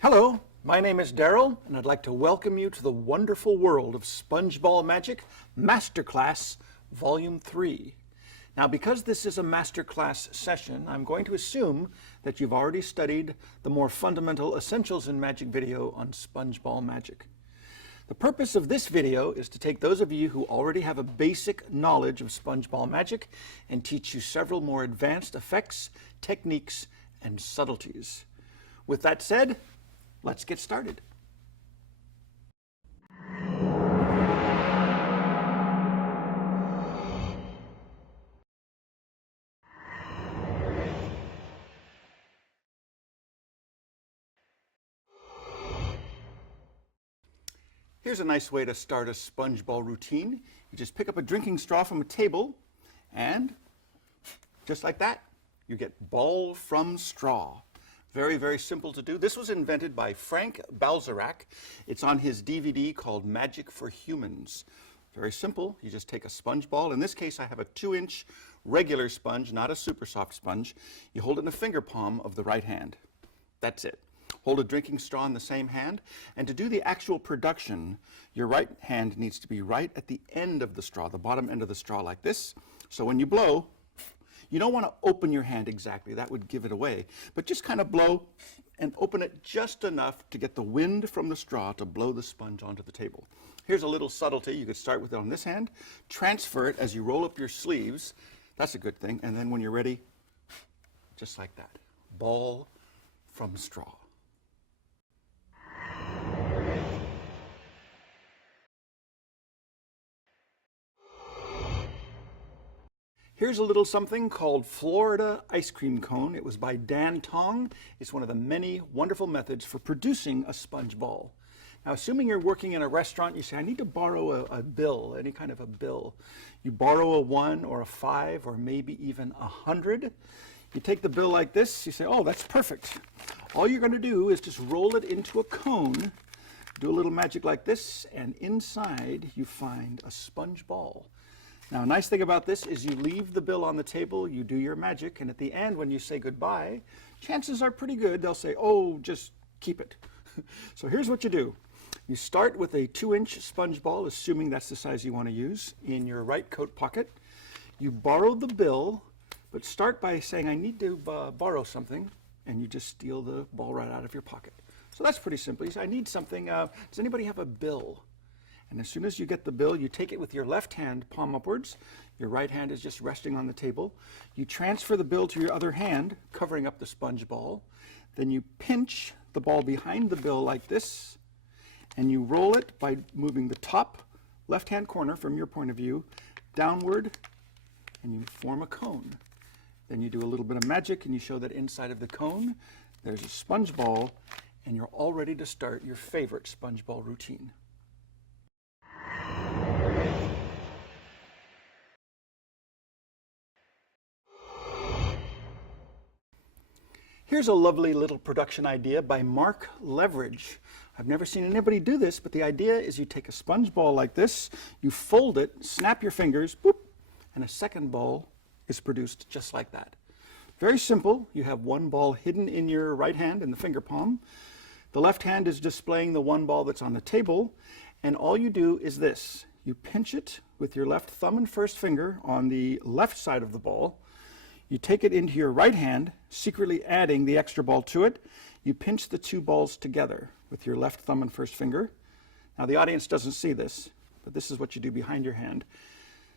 Hello, my name is Daryl, and I'd like to welcome you to the wonderful world of Spongeball Magic Masterclass Volume 3. Now, because this is a masterclass session, I'm going to assume that you've already studied the more fundamental Essentials in Magic video on Spongeball Magic. The purpose of this video is to take those of you who already have a basic knowledge of Spongeball Magic and teach you several more advanced effects, techniques, and subtleties. With that said, let's get started. Here's a nice way to start a Spongeball routine. You just pick up a drinking straw from a table, and just like that, you get ball from straw. Very, very simple to do. This was invented by Frank Balzerac. It's on his DVD called Magic for Humans. Very simple. You just take a sponge ball. In this case, I have a 2-inch regular sponge, not a super soft sponge. You hold it in the finger palm of the right hand. That's it. Hold a drinking straw in the same hand. And to do the actual production, your right hand needs to be right at the end of the straw, the bottom end of the straw like this. So when you blow, you don't want to open your hand exactly, that would give it away, but just kind of blow and open it just enough to get the wind from the straw to blow the sponge onto the table. Here's a little subtlety. You could start with it on this hand, transfer it as you roll up your sleeves. That's a good thing. And then when you're ready, just like that, ball from straw. Here's a little something called Florida Ice Cream Cone. It was by Dan Tong. It's one of the many wonderful methods for producing a sponge ball. Now, assuming you're working in a restaurant, you say, I need to borrow a bill, any kind of a bill. You borrow a 1 or a 5 or maybe even 100. You take the bill like this, you say, oh, that's perfect. All you're going to do is just roll it into a cone, do a little magic like this, and inside you find a sponge ball. Now, a nice thing about this is you leave the bill on the table, you do your magic, and at the end when you say goodbye, chances are pretty good they'll say, oh, just keep it. So here's what you do. You start with a 2-inch sponge ball, assuming that's the size you want to use, in your right coat pocket. You borrow the bill, but start by saying, I need to borrow something, and you just steal the ball right out of your pocket. So that's pretty simple. You say, I need something. Does anybody have a bill? And as soon as you get the bill, you take it with your left hand, palm upwards. Your right hand is just resting on the table. You transfer the bill to your other hand, covering up the sponge ball. Then you pinch the ball behind the bill like this, and you roll it by moving the top left-hand corner from your point of view downward, and you form a cone. Then you do a little bit of magic, and you show that inside of the cone, there's a sponge ball, and you're all ready to start your favorite sponge ball routine. Here's a lovely little production idea by Mark Leverage. I've never seen anybody do this, but the idea is you take a sponge ball like this, you fold it, snap your fingers, boop, and a second ball is produced just like that. Very simple. You have one ball hidden in your right hand in the finger palm. The left hand is displaying the one ball that's on the table, and all you do is this. You pinch it with your left thumb and first finger on the left side of the ball. You take it into your right hand, secretly adding the extra ball to it. You pinch the two balls together with your left thumb and first finger. Now the audience doesn't see this, but this is what you do behind your hand.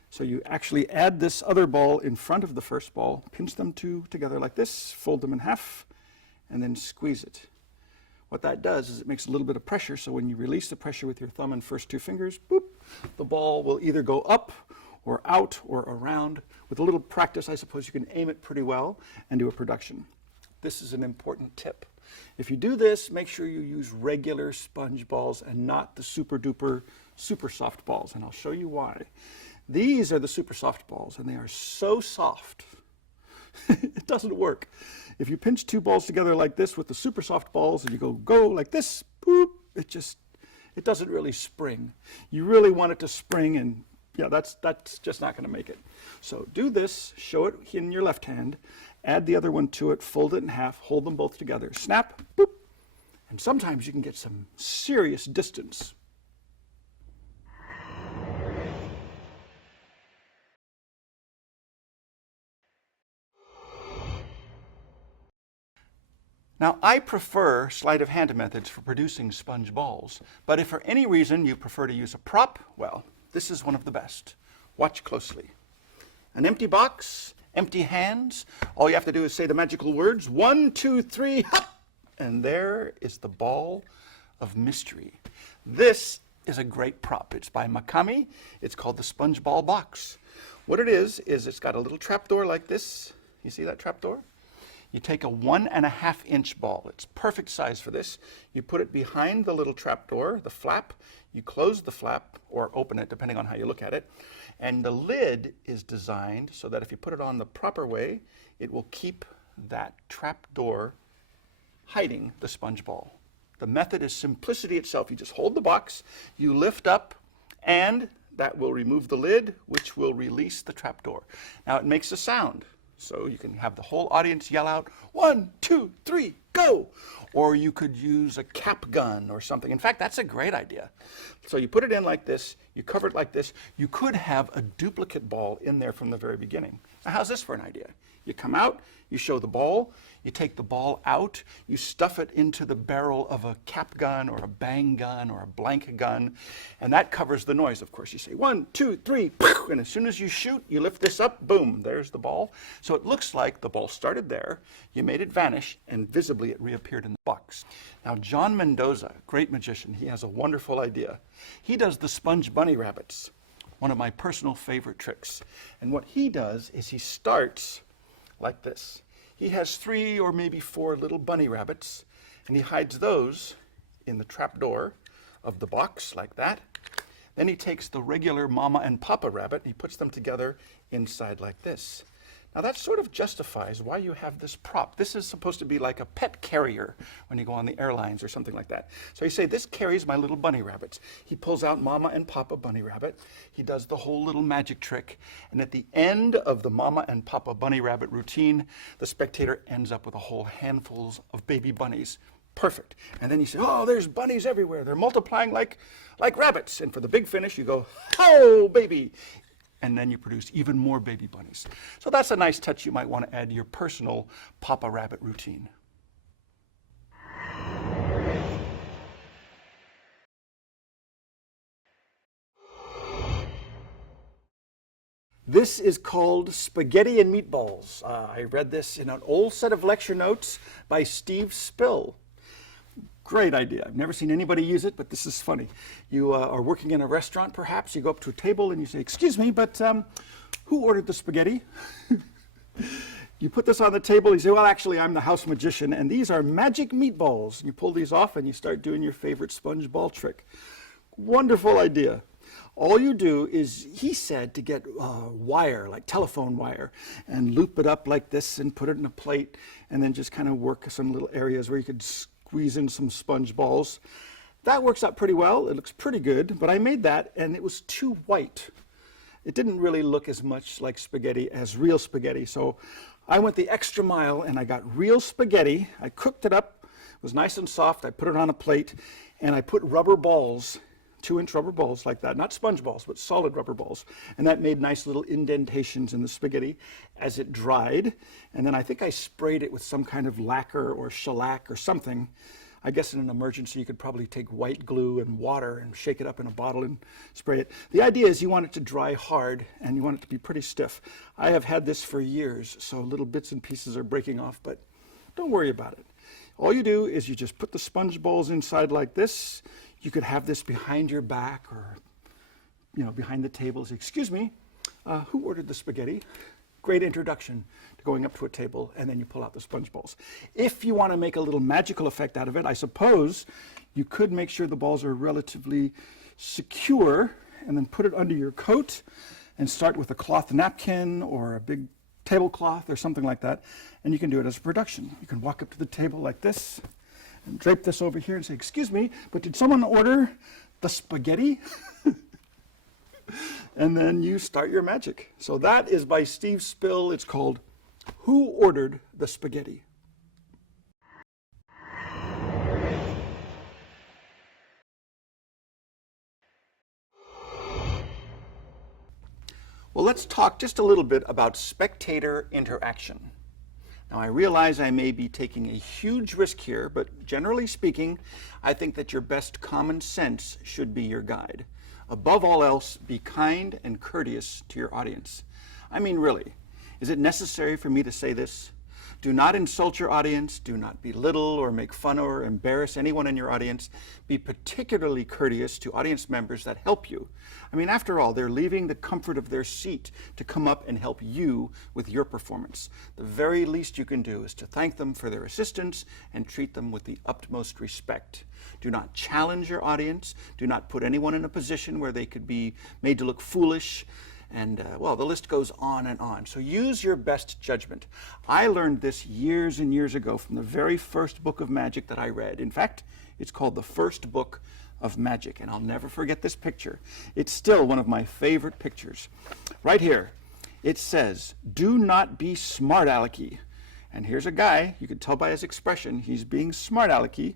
So you actually add this other ball in front of the first ball, pinch them two together like this, fold them in half, and then squeeze it. What that does is it makes a little bit of pressure, so when you release the pressure with your thumb and first two fingers, boop, the ball will either go up or out or around. With a little practice, I suppose you can aim it pretty well and do a production. This is an important tip. If you do this, make sure you use regular sponge balls and not the super duper super soft balls, and I'll show you why. These are the super soft balls, and they are so soft. It doesn't work. If you pinch two balls together like this with the super soft balls and you go like this, boop, it doesn't really spring. You really want it to spring, and yeah, that's just not going to make it. So do this, show it in your left hand, add the other one to it, fold it in half, hold them both together, snap, boop, and sometimes you can get some serious distance. Now, I prefer sleight of hand methods for producing sponge balls, but if for any reason you prefer to use a prop, well, this is one of the best. Watch closely. An empty box, empty hands. All you have to do is say the magical words, 1, 2, 3, hop! And there is the ball of mystery. This is a great prop. It's by Makami. It's called the sponge ball box. What it is it's got a little trapdoor like this. You see that trapdoor? You take a 1.5 inch ball. It's perfect size for this. You put it behind the little trapdoor, the flap. You close the flap or open it, depending on how you look at it. And the lid is designed so that if you put it on the proper way, it will keep that trapdoor hiding the sponge ball. The method is simplicity itself. You just hold the box, you lift up, and that will remove the lid, which will release the trapdoor. Now it makes a sound. So you can have the whole audience yell out, 1, 2, 3, go! Or you could use a cap gun or something. In fact, that's a great idea. So you put it in like this, you cover it like this. You could have a duplicate ball in there from the very beginning. Now, how's this for an idea? You come out, you show the ball, you take the ball out, you stuff it into the barrel of a cap gun or a bang gun or a blank gun, and that covers the noise, of course. You say 1, 2, 3, and as soon as you shoot, you lift this up, boom, there's the ball. So it looks like the ball started there, you made it vanish, and visibly it reappeared in the box. Now, John Mendoza, great magician, he has a wonderful idea. He does the sponge bunny rabbits, one of my personal favorite tricks. And what he does is he starts like this. He has 3 or maybe 4 little bunny rabbits, and he hides those in the trap door of the box like that. Then he takes the regular mama and papa rabbit and he puts them together inside like this. Now that sort of justifies why you have this prop. This is supposed to be like a pet carrier when you go on the airlines or something like that. So you say, this carries my little bunny rabbits. He pulls out mama and papa bunny rabbit. He does the whole little magic trick. And at the end of the mama and papa bunny rabbit routine, the spectator ends up with a whole handfuls of baby bunnies. Perfect. And then you say, oh, there's bunnies everywhere. They're multiplying like rabbits. And for the big finish, you go, oh, baby. And then you produce even more baby bunnies. So that's a nice touch you might want to add to your personal Papa Rabbit routine. This is called Spaghetti and Meatballs. I read this in an old set of lecture notes by Steve Spill. Great idea. I've never seen anybody use it, but this is funny. You are working in a restaurant, perhaps. You go up to a table and you say, excuse me, but who ordered the spaghetti? You put this on the table. You say, well, actually, I'm the house magician, and these are magic meatballs. And you pull these off and you start doing your favorite sponge ball trick. Wonderful idea. All you do is, he said, to get wire, like telephone wire, and loop it up like this and put it in a plate, and then just kind of work some little areas where you could squeeze in some sponge balls. That works out pretty well. It looks pretty good, but I made that and it was too white. It didn't really look as much like spaghetti as real spaghetti, so I went the extra mile and I got real spaghetti. I cooked it up. It was nice and soft. I put it on a plate and I put rubber balls, 2-inch rubber balls like that, not sponge balls, but solid rubber balls. And that made nice little indentations in the spaghetti as it dried. And then I think I sprayed it with some kind of lacquer or shellac or something. I guess in an emergency, you could probably take white glue and water and shake it up in a bottle and spray it. The idea is you want it to dry hard and you want it to be pretty stiff. I have had this for years, so little bits and pieces are breaking off, but don't worry about it. All you do is you just put the sponge balls inside like this. You could have this behind your back or, behind the table. Say, excuse me, who ordered the spaghetti? Great introduction to going up to a table, and then you pull out the sponge balls. If you want to make a little magical effect out of it, I suppose you could make sure the balls are relatively secure and then put it under your coat and start with a cloth napkin or a big tablecloth or something like that, and you can do it as a production. You can walk up to the table like this and drape this over here and say, "Excuse me, but did someone order the spaghetti?" And then you start your magic. So that is by Steve Spill. It's called "Who Ordered the Spaghetti?" Well, let's talk just a little bit about spectator interaction. Now, I realize I may be taking a huge risk here, but generally speaking, I think that your best common sense should be your guide. Above all else, be kind and courteous to your audience. I mean, really, is it necessary for me to say this? Do not insult your audience. Do not belittle or make fun or embarrass anyone in your audience. Be particularly courteous to audience members that help you. I mean, after all, they're leaving the comfort of their seat to come up and help you with your performance. The very least you can do is to thank them for their assistance and treat them with the utmost respect. Do not challenge your audience. Do not put anyone in a position where they could be made to look foolish. And, well, the list goes on and on. So use your best judgment. I learned this years and years ago from the very first book of magic that I read. In fact, it's called The First Book of Magic, and I'll never forget this picture. It's still one of my favorite pictures. Right here, it says, "Do not be smart-alecky." And here's a guy, you can tell by his expression, he's being smart-alecky.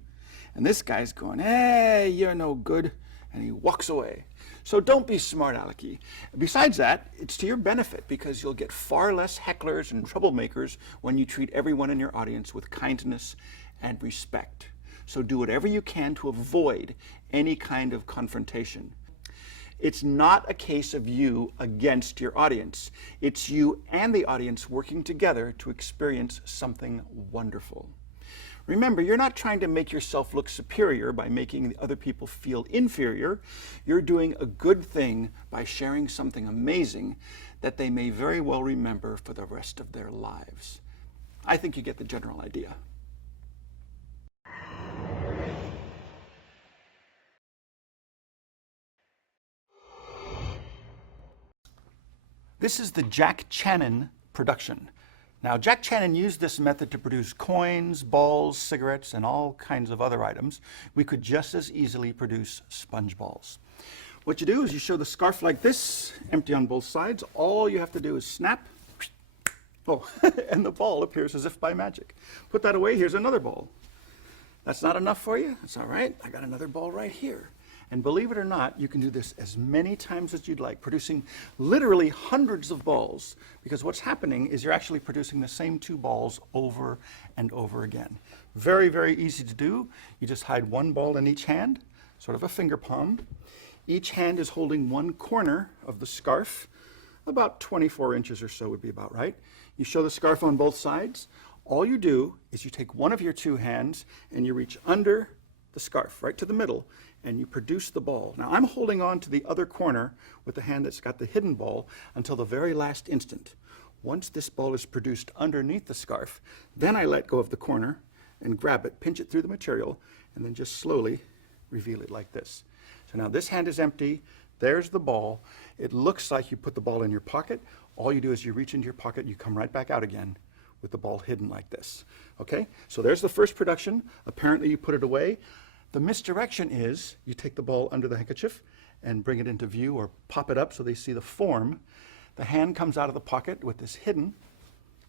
And this guy's going, "Hey, you're no good." And he walks away. So don't be smart-alecky. Besides that, it's to your benefit because you'll get far less hecklers and troublemakers when you treat everyone in your audience with kindness and respect. So do whatever you can to avoid any kind of confrontation. It's not a case of you against your audience. It's you and the audience working together to experience something wonderful. Remember, you're not trying to make yourself look superior by making other people feel inferior. You're doing a good thing by sharing something amazing that they may very well remember for the rest of their lives. I think you get the general idea. This is the Jack Channon production. Now, Jack Channon used this method to produce coins, balls, cigarettes, and all kinds of other items. We could just as easily produce sponge balls. What you do is you show the scarf like this, empty on both sides. All you have to do is snap, oh, and the ball appears as if by magic. Put that away, here's another ball. That's not enough for you? That's all right, I got another ball right here. And believe it or not, you can do this as many times as you'd like, producing literally hundreds of balls, because what's happening is you're actually producing the same two balls over and over again. Very, very easy to do. You just hide one ball in each hand, sort of a finger palm. Each hand is holding one corner of the scarf. About 24 inches or so would be about right. You show the scarf on both sides. All you do is you take one of your two hands and you reach under the scarf, right to the middle, and you produce the ball. Now, I'm holding on to the other corner with the hand that's got the hidden ball until the very last instant. Once this ball is produced underneath the scarf, then I let go of the corner and grab it, pinch it through the material, and then just slowly reveal it like this. So now this hand is empty. There's the ball. It looks like you put the ball in your pocket. All you do is you reach into your pocket, you come right back out again with the ball hidden like this. Okay, so there's the first production. Apparently you put it away. The misdirection is you take the ball under the handkerchief and bring it into view or pop it up so they see the form. The hand comes out of the pocket with this hidden,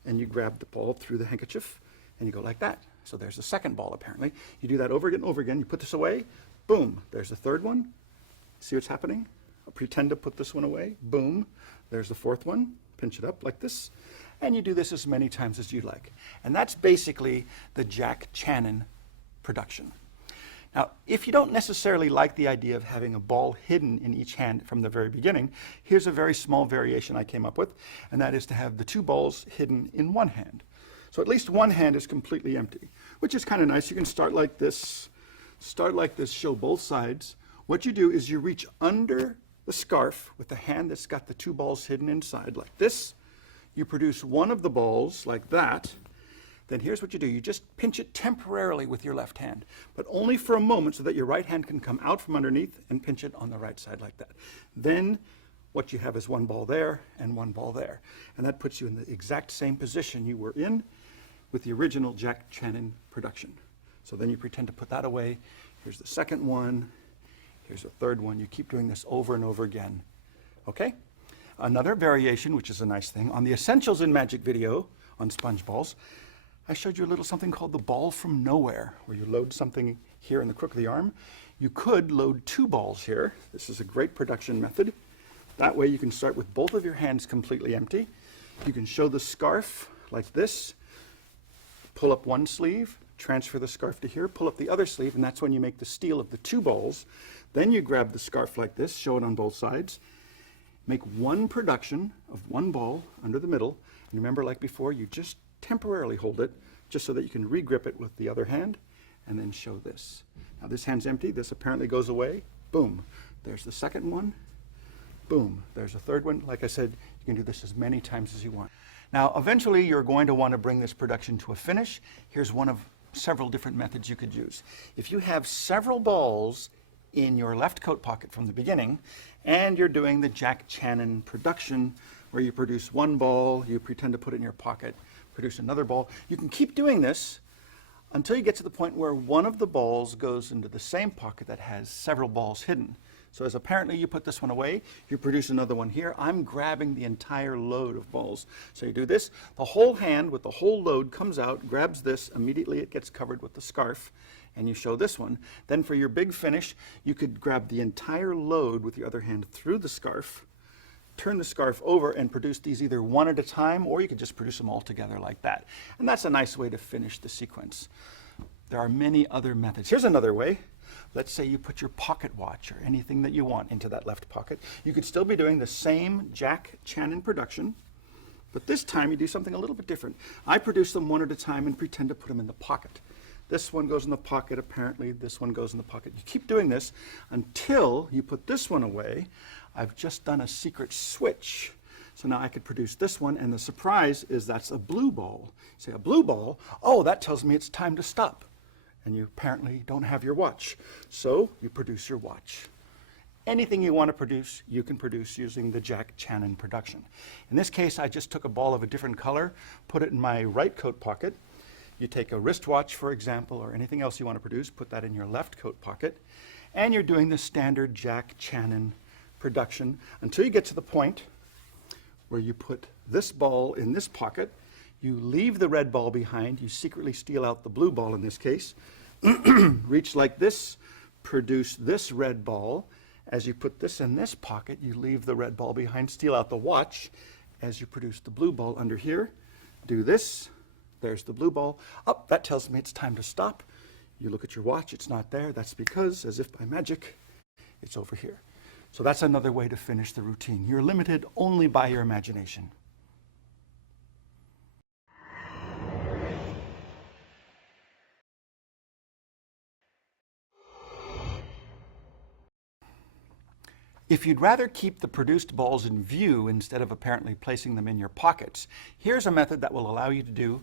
and you grab the ball through the handkerchief and you go like that. So there's the second ball apparently. You do that over again and over again. You put this away, boom, there's the third one. See what's happening? I'll pretend to put this one away, boom, there's the fourth one. Pinch it up like this. And you do this as many times as you like. And that's basically the Jack Channon production. Now, if you don't necessarily like the idea of having a ball hidden in each hand from the very beginning, here's a very small variation I came up with, and that is to have the two balls hidden in one hand. So at least one hand is completely empty, which is kind of nice. You can start like this, show both sides. What you do is you reach under the scarf with the hand that's got the two balls hidden inside like this. you produce one of the balls like that, then here's what you do. You just pinch it temporarily with your left hand, but only for a moment so that your right hand can come out from underneath and pinch it on the right side like that. Then what you have is one ball there and one ball there. And that puts you in the exact same position you were in with the original Jack Channon production. So then you pretend to put that away. Here's the second one. Here's the third one. You keep doing this over and over again. Okay? Another variation, which is a nice thing, on the Essentials in Magic video on sponge balls, I showed you a little something called the ball from nowhere, where you load something here in the crook of the arm. You could load two balls here. This is a great production method. That way you can start with both of your hands completely empty. You can show the scarf like this, pull up one sleeve, transfer the scarf to here, pull up the other sleeve, and that's when you make the steal of the two balls. Then you grab the scarf like this, show it on both sides, make one production of one ball under the middle, and remember, like before, you just temporarily hold it just so that you can re-grip it with the other hand and then show this. Now this hand's empty, this apparently goes away, boom. There's the second one, boom. There's a third one. Like I said, you can do this as many times as you want. Now eventually you're going to want to bring this production to a finish. Here's one of several different methods you could use. If you have several balls in your left coat pocket from the beginning and you're doing the Jack Channon production where you produce one ball, you pretend to put it in your pocket, produce another ball. You can keep doing this until you get to the point where one of the balls goes into the same pocket that has several balls hidden. So as apparently you put this one away, you produce another one here. I'm grabbing the entire load of balls. So you do this, the whole hand with the whole load comes out, grabs this, immediately it gets covered with the scarf, and you show this one. Then for your big finish, you could grab the entire load with your other hand through the scarf, turn the scarf over and produce these either one at a time, or you could just produce them all together like that. And that's a nice way to finish the sequence. There are many other methods. Here's another way. Let's say you put your pocket watch or anything that you want into that left pocket. You could still be doing the same Jack Channon production, but this time you do something a little bit different. I produce them one at a time and pretend to put them in the pocket. This one goes in the pocket, apparently. This one goes in the pocket. You keep doing this until you put this one away. I've just done a secret switch. So now I could produce this one, and the surprise is that's a blue ball. You say, a blue ball? Oh, that tells me it's time to stop. And you apparently don't have your watch. So you produce your watch. Anything you want to produce, you can produce using the Jack Channon production. In this case, I just took a ball of a different color, put it in my right coat pocket. You take a wristwatch, for example, or anything else you want to produce, put that in your left coat pocket, and you're doing the standard Jack Channon production until you get to the point where you put this ball in this pocket, you leave the red ball behind, you secretly steal out the blue ball in this case, reach like this, produce this red ball. As you put this in this pocket, you leave the red ball behind, steal out the watch. As you produce the blue ball under here, do this, there's the blue ball. Oh, that tells me it's time to stop. You look at your watch, it's not there. That's because, as if by magic, it's over here. So that's another way to finish the routine. You're limited only by your imagination. If you'd rather keep the produced balls in view instead of apparently placing them in your pockets, here's a method that will allow you to do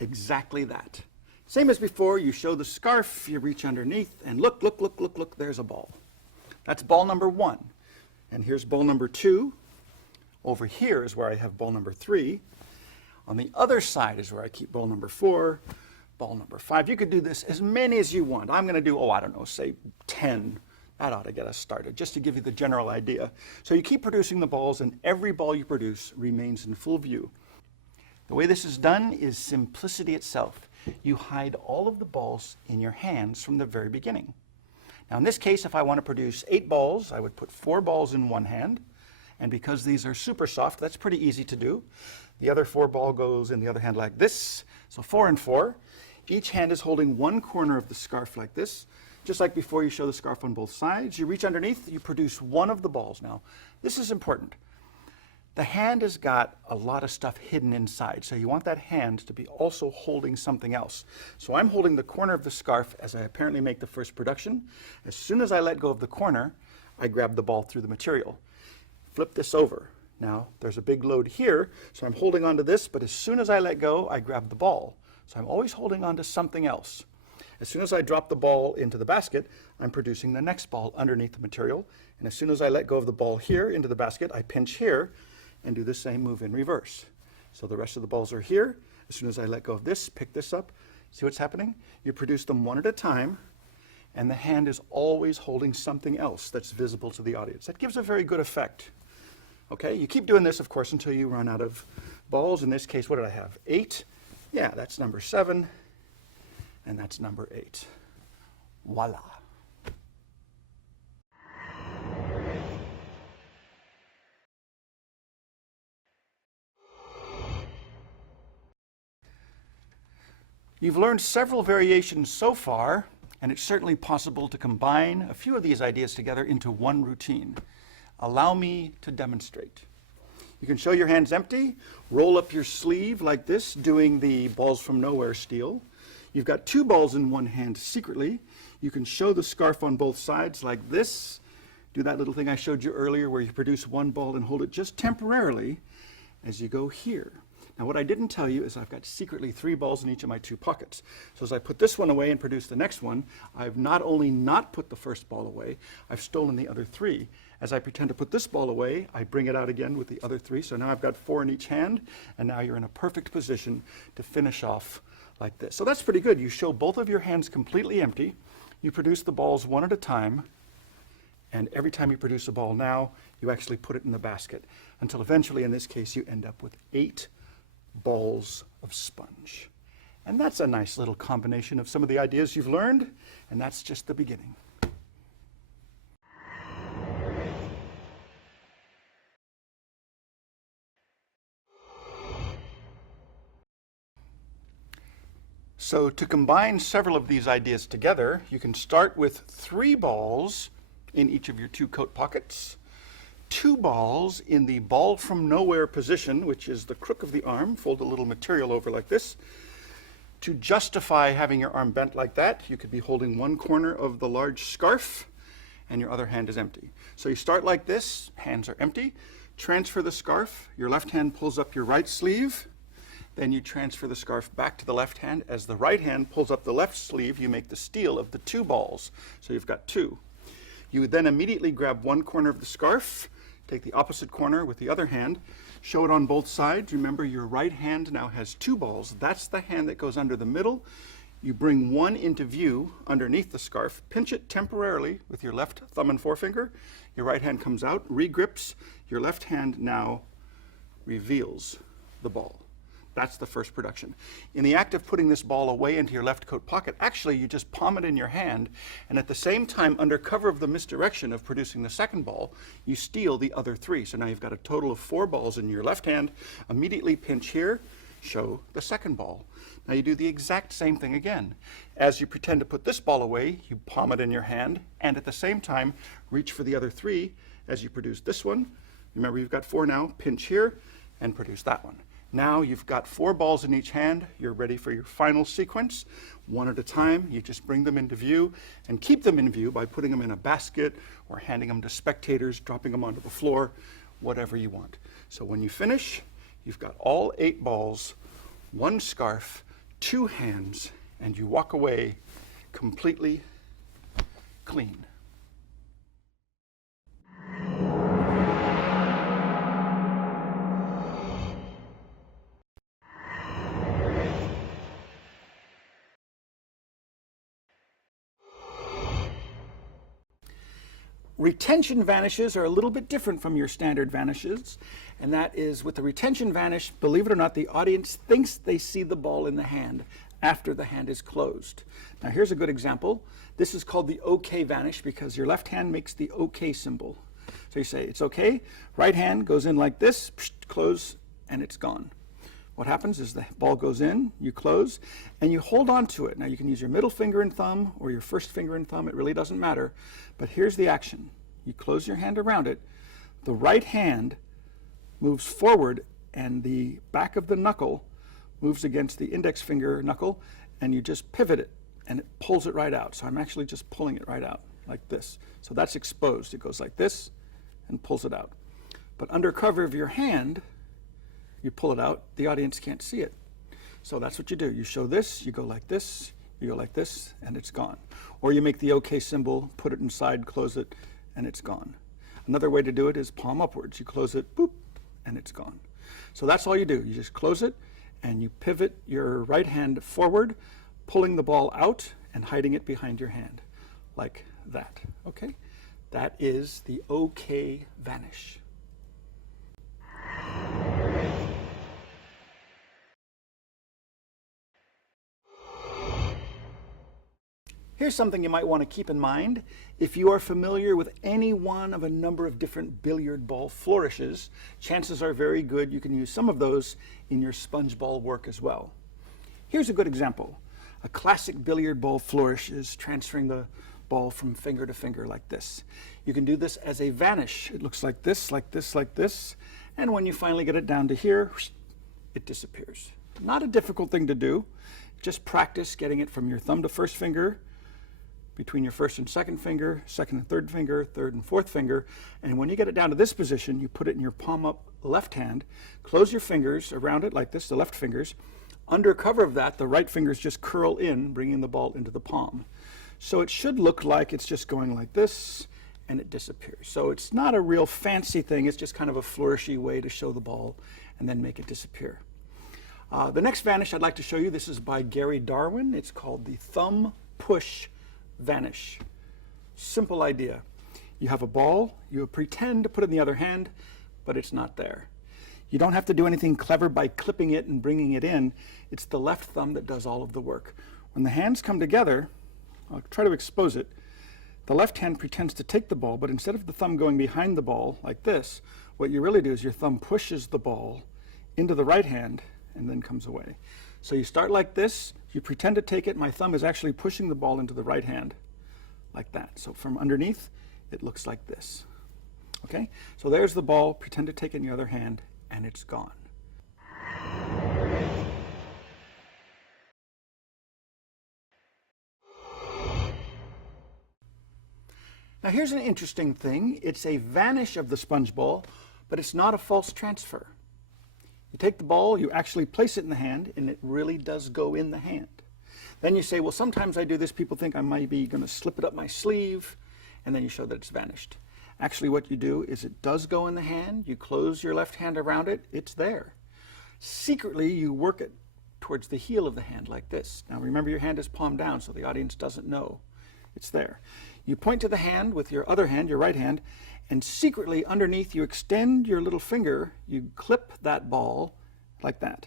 exactly that. Same as before, you show the scarf, you reach underneath, and look, look, look, look, look, there's a ball. That's ball number 1. And here's ball number 2. Over here is where I have ball number 3. On the other side is where I keep ball number 4, ball number 5. You could do this as many as you want. I'm going to do, I don't know, say 10. That ought to get us started, just to give you the general idea. So you keep producing the balls, and every ball you produce remains in full view. The way this is done is simplicity itself. You hide all of the balls in your hands from the very beginning. Now in this case, if I want to produce 8 balls, I would put 4 balls in one hand. And because these are super soft, that's pretty easy to do. The other 4 ball goes in the other hand like this. So 4 and 4. Each hand is holding one corner of the scarf like this. Just like before, you show the scarf on both sides. You reach underneath, you produce one of the balls. Now, this is important. The hand has got a lot of stuff hidden inside, so you want that hand to be also holding something else. So I'm holding the corner of the scarf as I apparently make the first production. As soon as I let go of the corner, I grab the ball through the material. Flip this over. Now, there's a big load here, so I'm holding on to this, but as soon as I let go, I grab the ball. So I'm always holding on to something else. As soon as I drop the ball into the basket, I'm producing the next ball underneath the material. And as soon as I let go of the ball here into the basket, I pinch here and do the same move in reverse. So the rest of the balls are here. As soon as I let go of this, pick this up. See what's happening? You produce them one at a time, and the hand is always holding something else that's visible to the audience. That gives a very good effect. Okay, you keep doing this, of course, until you run out of balls. In this case, what did I have? 8? Yeah, that's number 7, and that's number 8. Voila. You've learned several variations so far, and it's certainly possible to combine a few of these ideas together into one routine. Allow me to demonstrate. You can show your hands empty, roll up your sleeve like this, doing the balls from nowhere steal. You've got 2 balls in one hand secretly. You can show the scarf on both sides like this. Do that little thing I showed you earlier where you produce 1 ball and hold it just temporarily as you go here. Now what I didn't tell you is I've got secretly 3 balls in each of my 2 pockets. So as I put this one away and produce the next one, I've not only not put the first ball away, I've stolen the other 3. As I pretend to put this ball away, I bring it out again with the other 3. So now I've got 4 in each hand, and now you're in a perfect position to finish off like this. So that's pretty good. You show both of your hands completely empty. You produce the balls one at a time, and every time you produce a ball now, you actually put it in the basket, until eventually, in this case, you end up with 8 balls of sponge. And that's a nice little combination of some of the ideas you've learned, and that's just the beginning. So to combine several of these ideas together, you can start with 3 balls in each of your 2 coat pockets, 2 balls in the ball from nowhere position, which is the crook of the arm. Fold a little material over like this. To justify having your arm bent like that, you could be holding one corner of the large scarf and your other hand is empty. So you start like this, hands are empty. Transfer the scarf, your left hand pulls up your right sleeve. Then you transfer the scarf back to the left hand. As the right hand pulls up the left sleeve, you make the steal of the 2 balls. So you've got 2. You would then immediately grab one corner of the scarf, take the opposite corner with the other hand, show it on both sides. Remember, your right hand now has 2 balls. That's the hand that goes under the middle. You bring one into view underneath the scarf, pinch it temporarily with your left thumb and forefinger. Your right hand comes out, regrips. Your left hand now reveals the ball. That's the first production. In the act of putting this ball away into your left coat pocket, actually you just palm it in your hand, and at the same time, under cover of the misdirection of producing the second ball, you steal the other 3. So now you've got a total of 4 balls in your left hand. Immediately pinch here, show the second ball. Now you do the exact same thing again. As you pretend to put this ball away, you palm it in your hand, and at the same time, reach for the other 3 as you produce this one. Remember, you've got 4 now, pinch here, and produce that one. Now you've got 4 balls in each hand. You're ready for your final sequence. One at a time, you just bring them into view and keep them in view by putting them in a basket or handing them to spectators, dropping them onto the floor, whatever you want. So when you finish, you've got all 8 balls, 1 scarf, 2 hands, and you walk away completely clean. Retention vanishes are a little bit different from your standard vanishes, and that is with the retention vanish, believe it or not, the audience thinks they see the ball in the hand after the hand is closed. Now here's a good example. This is called the OK vanish because your left hand makes the OK symbol. So you say, it's okay, right hand goes in like this, close, and it's gone. What happens is the ball goes in, you close, and you hold on to it. Now you can use your middle finger and thumb or your first finger and thumb, it really doesn't matter. But here's the action. You close your hand around it, the right hand moves forward and the back of the knuckle moves against the index finger knuckle, and you just pivot it and it pulls it right out. So I'm actually just pulling it right out like this. So that's exposed. It goes like this and pulls it out. But under cover of your hand, you pull it out, the audience can't see it. So that's what you do. You show this, you go like this, you go like this, and it's gone. Or you make the OK symbol, put it inside, close it, and it's gone. Another way to do it is palm upwards. You close it, boop, and it's gone. So that's all you do. You just close it, and you pivot your right hand forward, pulling the ball out and hiding it behind your hand, like that, okay? That is the OK vanish. Here's something you might want to keep in mind. If you are familiar with any one of a number of different billiard ball flourishes, chances are very good you can use some of those in your sponge ball work as well. Here's a good example. A classic billiard ball flourish is transferring the ball from finger to finger like this. You can do this as a vanish. It looks like this, like this, like this. And when you finally get it down to here, it disappears. Not a difficult thing to do. Just practice getting it from your thumb to first finger, between your first and second finger, second and third finger, third and fourth finger. And when you get it down to this position, you put it in your palm up left hand, close your fingers around it like this, the left fingers. Under cover of that, the right fingers just curl in, bringing the ball into the palm. So it should look like it's just going like this, and it disappears. So it's not a real fancy thing, it's just kind of a flourishy way to show the ball and then make it disappear. The next vanish I'd like to show you, this is by Gary Darwin. It's called the thumb push vanish. Simple idea. You have a ball, you pretend to put it in the other hand, but it's not there. You don't have to do anything clever by clipping it and bringing it in. It's the left thumb that does all of the work. When the hands come together, I'll try to expose it. The left hand pretends to take the ball, but instead of the thumb going behind the ball like this, what you really do is your thumb pushes the ball into the right hand and then comes away. So you start like this, you pretend to take it, my thumb is actually pushing the ball into the right hand, like that. So from underneath, it looks like this. Okay, so there's the ball, pretend to take it in the other hand, and it's gone. Now here's an interesting thing. It's a vanish of the sponge ball, but it's not a false transfer. You take the ball, you actually place it in the hand, and it really does go in the hand. Then you say, well, sometimes I do this, people think I might be going to slip it up my sleeve, and then you show that it's vanished. Actually, what you do is it does go in the hand, you close your left hand around it, it's there. Secretly, you work it towards the heel of the hand like this. Now remember, your hand is palm down, so the audience doesn't know it's there. You point to the hand with your other hand, your right hand, and secretly underneath you extend your little finger, you clip that ball like that.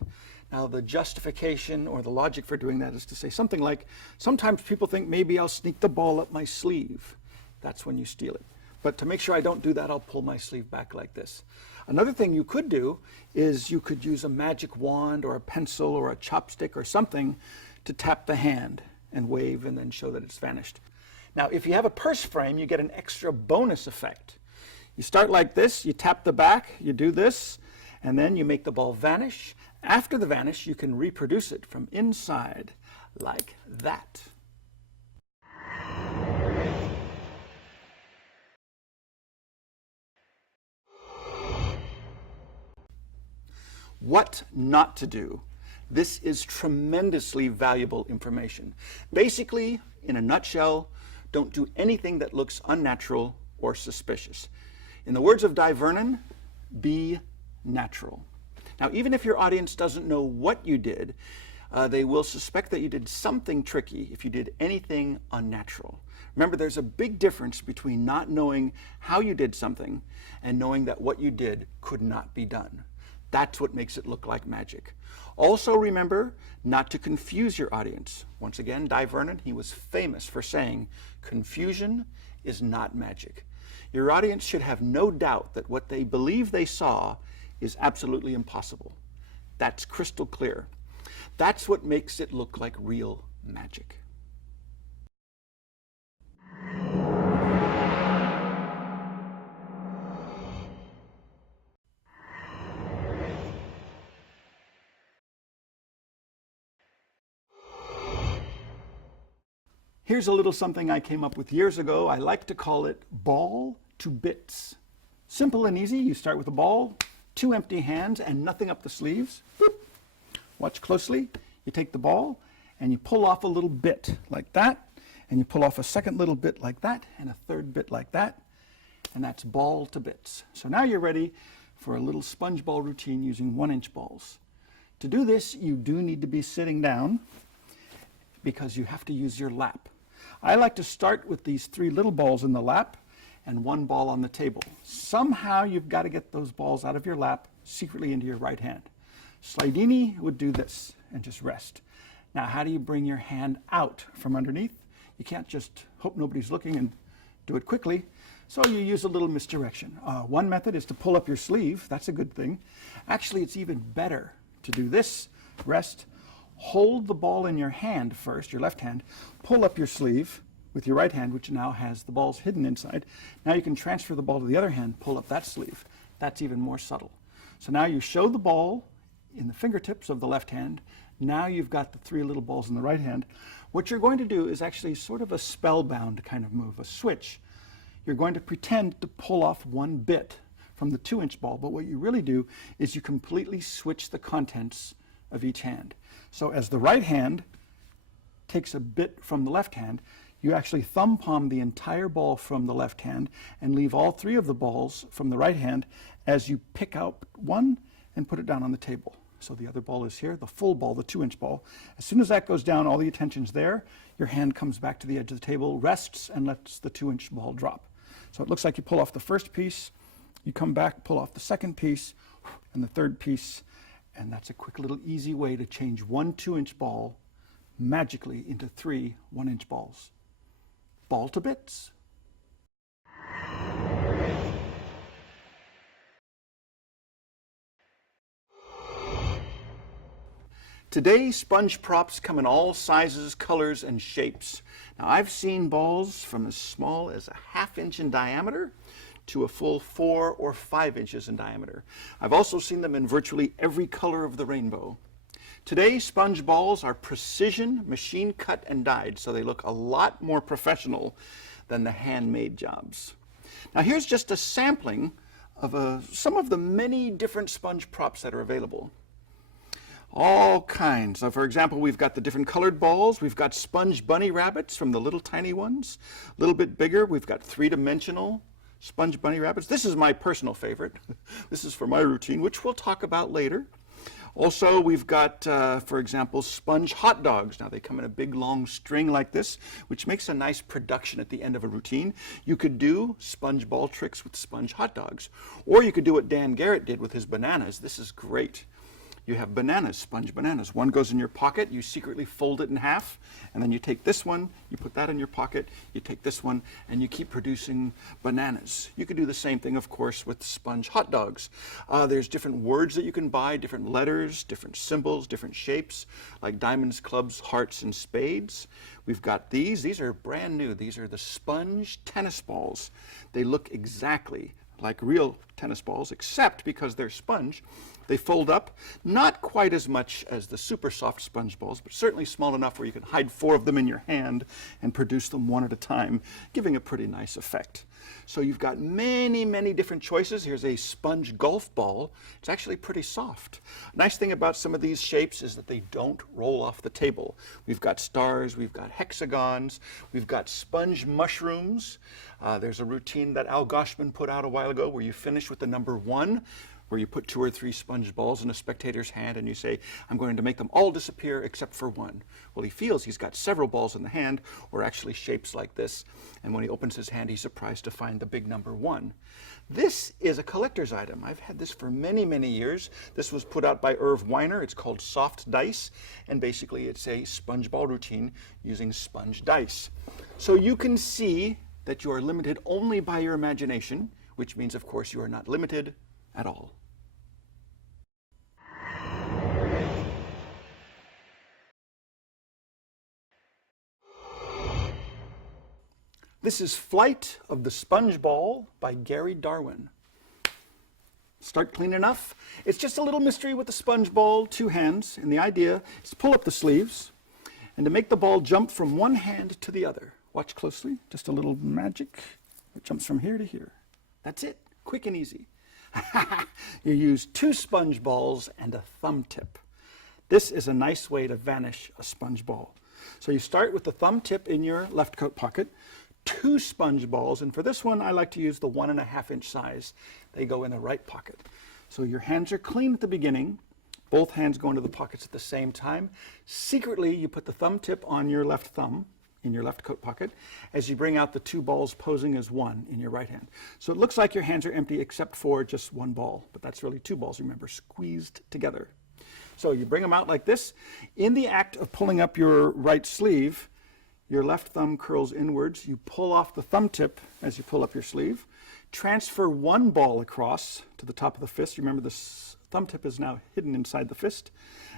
Now the justification or the logic for doing that is to say something like, sometimes people think maybe I'll sneak the ball up my sleeve. That's when you steal it. But to make sure I don't do that, I'll pull my sleeve back like this. Another thing you could do is you could use a magic wand or a pencil or a chopstick or something to tap the hand and wave and then show that it's vanished. Now if you have a purse frame, you get an extra bonus effect. You start like this, you tap the back, you do this, and then you make the ball vanish. After the vanish, you can reproduce it from inside like that. What not to do. This is tremendously valuable information. Basically, in a nutshell, don't do anything that looks unnatural or suspicious. In the words of Di Vernon, be natural. Now, even if your audience doesn't know what you did, they will suspect that you did something tricky if you did anything unnatural. Remember, there's a big difference between not knowing how you did something and knowing that what you did could not be done. That's what makes it look like magic. Also remember not to confuse your audience. Once again, Di Vernon, he was famous for saying, confusion is not magic. Your audience should have no doubt that what they believe they saw is absolutely impossible. That's crystal clear. That's what makes it look like real magic. Here's a little something I came up with years ago. I like to call it ball to bits. Simple and easy. You start with a ball, 2 empty hands, and nothing up the sleeves. Boop. Watch closely. You take the ball and you pull off a little bit like that, and you pull off a second little bit like that, and a third bit like that, and that's ball to bits. So now you're ready for a little sponge ball routine using 1-inch balls. To do this, you do need to be sitting down because you have to use your lap. I like to start with these 3 little balls in the lap and 1 ball on the table. Somehow you've got to get those balls out of your lap secretly into your right hand. Slidini would do this and just rest. Now, how do you bring your hand out from underneath? You can't just hope nobody's looking and do it quickly. So you use a little misdirection. One method is to pull up your sleeve. That's a good thing. Actually, it's even better to do this. Rest. Hold the ball in your hand first, your left hand. Pull up your sleeve with your right hand, which now has the balls hidden inside. Now you can transfer the ball to the other hand, pull up that sleeve. That's even more subtle. So now you show the ball in the fingertips of the left hand. Now you've got the 3 little balls in the right hand. What you're going to do is actually sort of a spellbound kind of move, a switch. You're going to pretend to pull off 1 bit from the 2-inch ball, but what you really do is you completely switch the contents of each hand. So as the right hand takes a bit from the left hand, you actually thumb palm the entire ball from the left hand and leave all 3 of the balls from the right hand as you pick out 1 and put it down on the table. So the other ball is here, the full ball, the 2-inch ball. As soon as that goes down, all the attention's there. Your hand comes back to the edge of the table, rests, and lets the 2-inch ball drop. So it looks like you pull off the first piece, you come back, pull off the second piece, and the third piece, and that's a quick little easy way to change 1 2-inch ball magically into 3 1-inch balls. Ball to bits. Today, sponge props come in all sizes, colors, and shapes. Now, I've seen balls from as small as a 1/2 inch in diameter to a full 4 or 5 inches in diameter. I've also seen them in virtually every color of the rainbow. Today, sponge balls are precision, machine cut and dyed, so they look a lot more professional than the handmade jobs. Now, here's just a sampling of some of the many different sponge props that are available. All kinds. For example, we've got the different colored balls. We've got sponge bunny rabbits from the little tiny ones. A little bit bigger, we've got 3-dimensional sponge bunny rabbits. This is my personal favorite. This is for my routine, which we'll talk about later. Also, we've got, for example, sponge hot dogs. Now, they come in a big, long string like this, which makes a nice production at the end of a routine. You could do sponge ball tricks with sponge hot dogs. Or you could do what Dan Garrett did with his bananas. This is great. You have bananas, sponge bananas. One goes in your pocket, you secretly fold it in half, and then you take this one, you put that in your pocket, you take this one, and you keep producing bananas. You could do the same thing, of course, with sponge hot dogs. There's different words that you can buy, different letters, different symbols, different shapes, like diamonds, clubs, hearts, and spades. We've got these. These are brand new. These are the sponge tennis balls. They look exactly like real tennis balls, except because they're sponge, they fold up, not quite as much as the super soft sponge balls, but certainly small enough where you can hide 4 of them in your hand and produce them one at a time, giving a pretty nice effect. So you've got many, many different choices. Here's a sponge golf ball. It's actually pretty soft. Nice thing about some of these shapes is that they don't roll off the table. We've got stars, we've got hexagons, we've got sponge mushrooms. There's a routine that Al Goshman put out a while ago where you finish with the number 1, where you put 2 or 3 sponge balls in a spectator's hand and you say, I'm going to make them all disappear except for 1. Well, he feels he's got several balls in the hand, or actually shapes like this, and when he opens his hand, he's surprised to find the big number 1. This is a collector's item. I've had this for many, many years. This was put out by Irv Weiner. It's called Soft Dice, and basically it's a sponge ball routine using sponge dice. So you can see that you are limited only by your imagination, which means, of course, you are not limited at all. This is Flight of the Sponge Ball by Gary Darwin. Start clean enough. It's just a little mystery with the sponge ball, 2 hands, and the idea is to pull up the sleeves and to make the ball jump from one hand to the other. Watch closely, just a little magic. It jumps from here to here. That's it. Quick and easy. You use 2 sponge balls and a thumb tip. This is a nice way to vanish a sponge ball. So you start with the thumb tip in your left coat pocket, 2 sponge balls, and for this one I like to use the 1.5 inch size. They go in the right pocket. So your hands are clean at the beginning. Both hands go into the pockets at the same time. Secretly, you put the thumb tip on your left thumb in your left coat pocket as you bring out the 2 balls posing as 1 in your right hand. So it looks like your hands are empty except for just 1 ball, but that's really 2 balls, remember, squeezed together. So you bring them out like this. In the act of pulling up your right sleeve, your left thumb curls inwards. You pull off the thumb tip as you pull up your sleeve. Transfer 1 ball across to the top of the fist. Remember, this thumb tip is now hidden inside the fist.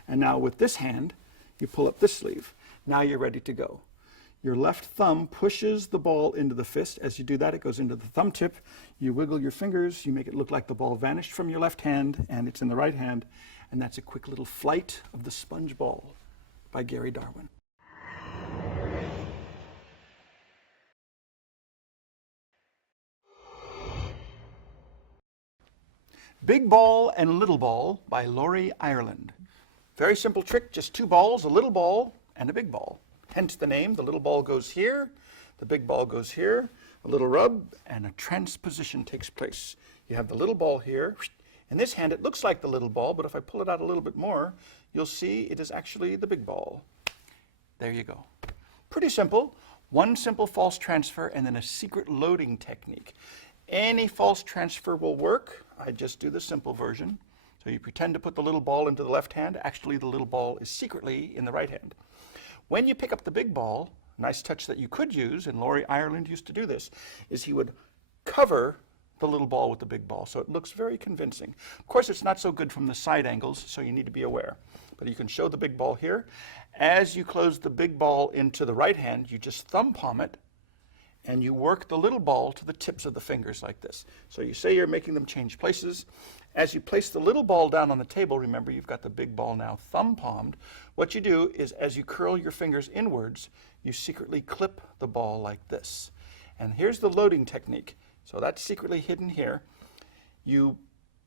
And now with this hand, you pull up this sleeve. Now you're ready to go. Your left thumb pushes the ball into the fist. As you do that, it goes into the thumb tip. You wiggle your fingers. You make it look like the ball vanished from your left hand and it's in the right hand. And that's a quick little flight of the sponge ball by Gary Darwin. Big Ball and Little Ball by Laurie Ireland. Very simple trick, just 2 balls, a little ball and a big ball. Hence the name. The little ball goes here, the big ball goes here, a little rub, and a transposition takes place. You have the little ball here. In this hand, it looks like the little ball, but if I pull it out a little bit more, you'll see it is actually the big ball. There you go. Pretty simple. 1 simple false transfer and then a secret loading technique. Any false transfer will work. I just do the simple version. So you pretend to put the little ball into the left hand. Actually, the little ball is secretly in the right hand. When you pick up the big ball, a nice touch that you could use, and Laurie Ireland used to do this, is he would cover the little ball with the big ball, so it looks very convincing. Of course, it's not so good from the side angles, so you need to be aware. But you can show the big ball here. As you close the big ball into the right hand, you just thumb palm it, and you work the little ball to the tips of the fingers like this. So you say you're making them change places. As you place the little ball down on the table, remember you've got the big ball now thumb palmed. What you do is as you curl your fingers inwards, you secretly clip the ball like this. And here's the loading technique. So that's secretly hidden here. You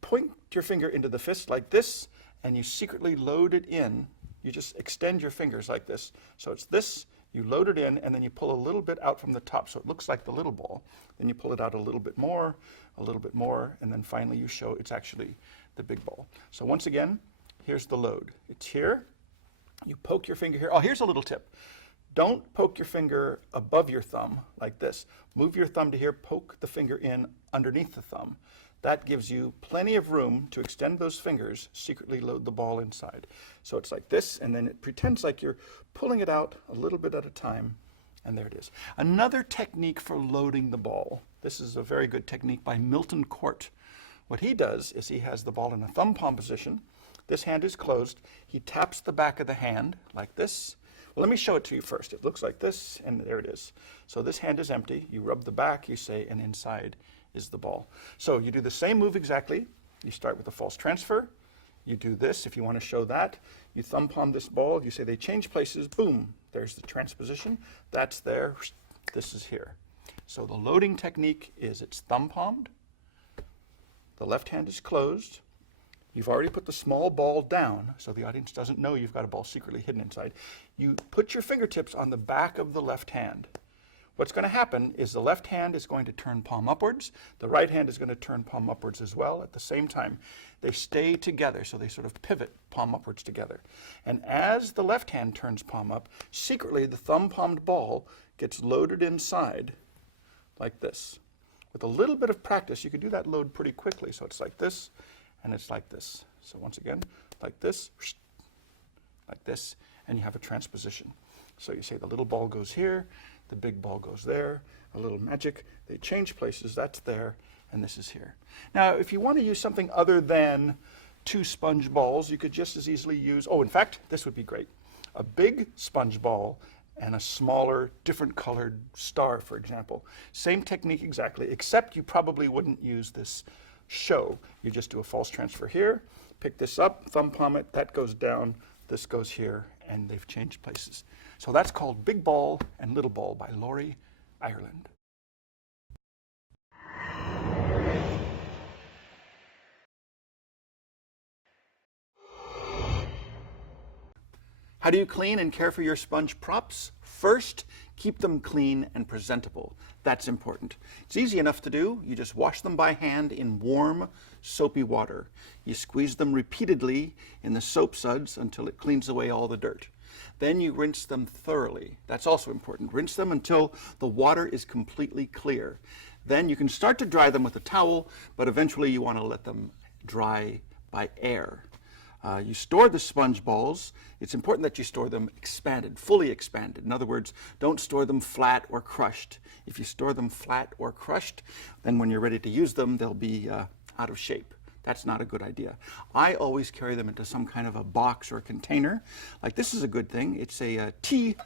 point your finger into the fist like this, and you secretly load it in. You just extend your fingers like this. So it's this. You load it in, and then you pull a little bit out from the top so it looks like the little ball. Then you pull it out a little bit more, and then finally you show it's actually the big ball. So once again, here's the load. It's here. You poke your finger here. Oh, here's a little tip. Don't poke your finger above your thumb like this. Move your thumb to here, poke the finger in underneath the thumb. That gives you plenty of room to extend those fingers, secretly load the ball inside. So it's like this, and then it pretends like you're pulling it out a little bit at a time, and there it is. Another technique for loading the ball. This is a very good technique by Milton Court. What he does is he has the ball in a thumb palm position. This hand is closed. He taps the back of the hand like this. Well, let me show it to you first. It looks like this, and there it is. So this hand is empty. You rub the back, you say, and inside is the ball. So you do the same move exactly. You start with a false transfer. You do this if you want to show that. You thumb palm this ball. You say they change places. Boom. There's the transposition. That's there. This is here. So the loading technique is it's thumb palmed. The left hand is closed. You've already put the small ball down, so the audience doesn't know you've got a ball secretly hidden inside. You put your fingertips on the back of the left hand. What's going to happen is the left hand is going to turn palm upwards. The right hand is going to turn palm upwards as well at the same time. They stay together, so they sort of pivot palm upwards together. And as the left hand turns palm up, secretly the thumb palmed ball gets loaded inside like this. With a little bit of practice, you can do that load pretty quickly. So it's like this, and it's like this. So once again, like this, and you have a transposition. So you say the little ball goes here, the big ball goes there, a little magic, they change places, that's there, and this is here. Now, if you want to use something other than 2 sponge balls, you could just as easily use, oh, in fact, this would be great. A big sponge ball and a smaller, different colored star, for example. Same technique exactly, except you probably wouldn't use this show. You just do a false transfer here, pick this up, thumb palm it, that goes down, this goes here, and they've changed places. So that's called Big Ball and Little Ball by Laurie Ireland. How do you clean and care for your sponge props? First, keep them clean and presentable. That's important. It's easy enough to do. You just wash them by hand in warm, soapy water. You squeeze them repeatedly in the soap suds until it cleans away all the dirt. Then you rinse them thoroughly. That's also important. Rinse them until the water is completely clear. Then you can start to dry them with a towel, but eventually you want to let them dry by air. You store the sponge balls. It's important that you store them expanded, fully expanded. In other words, don't store them flat or crushed. If you store them flat or crushed, then when you're ready to use them, they'll be out of shape. That's not a good idea. I always carry them into some kind of a box or a container. Like this is a good thing. It's a tea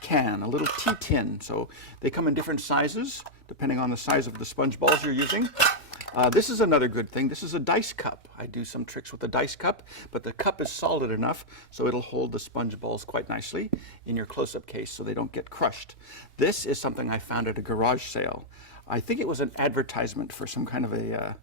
can, a little tea tin. So they come in different sizes, depending on the size of the sponge balls you're using. This is another good thing. This is a dice cup. I do some tricks with a dice cup, but the cup is solid enough so it'll hold the sponge balls quite nicely in your close-up case so they don't get crushed. This is something I found at a garage sale. I think it was an advertisement for some kind of a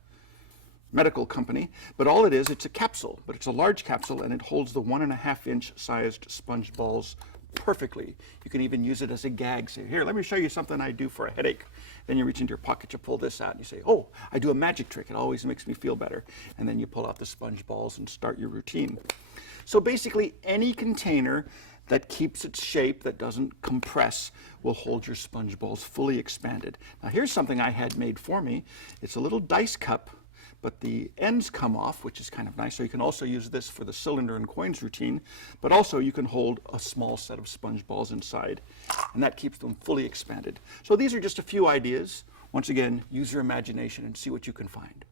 medical company, but all it is, it's a capsule, but it's a large capsule and it holds the 1.5-inch sized sponge balls perfectly. You can even use it as a gag. Say, here, let me show you something I do for a headache. Then you reach into your pocket, you pull this out, and you say, oh, I do a magic trick. It always makes me feel better. And then you pull out the sponge balls and start your routine. So basically, any container that keeps its shape, that doesn't compress, will hold your sponge balls fully expanded. Now here's something I had made for me. It's a little dice cup, but the ends come off, which is kind of nice. So you can also use this for the cylinder and coins routine, but also you can hold a small set of sponge balls inside, and that keeps them fully expanded. So these are just a few ideas. Once again, use your imagination and see what you can find.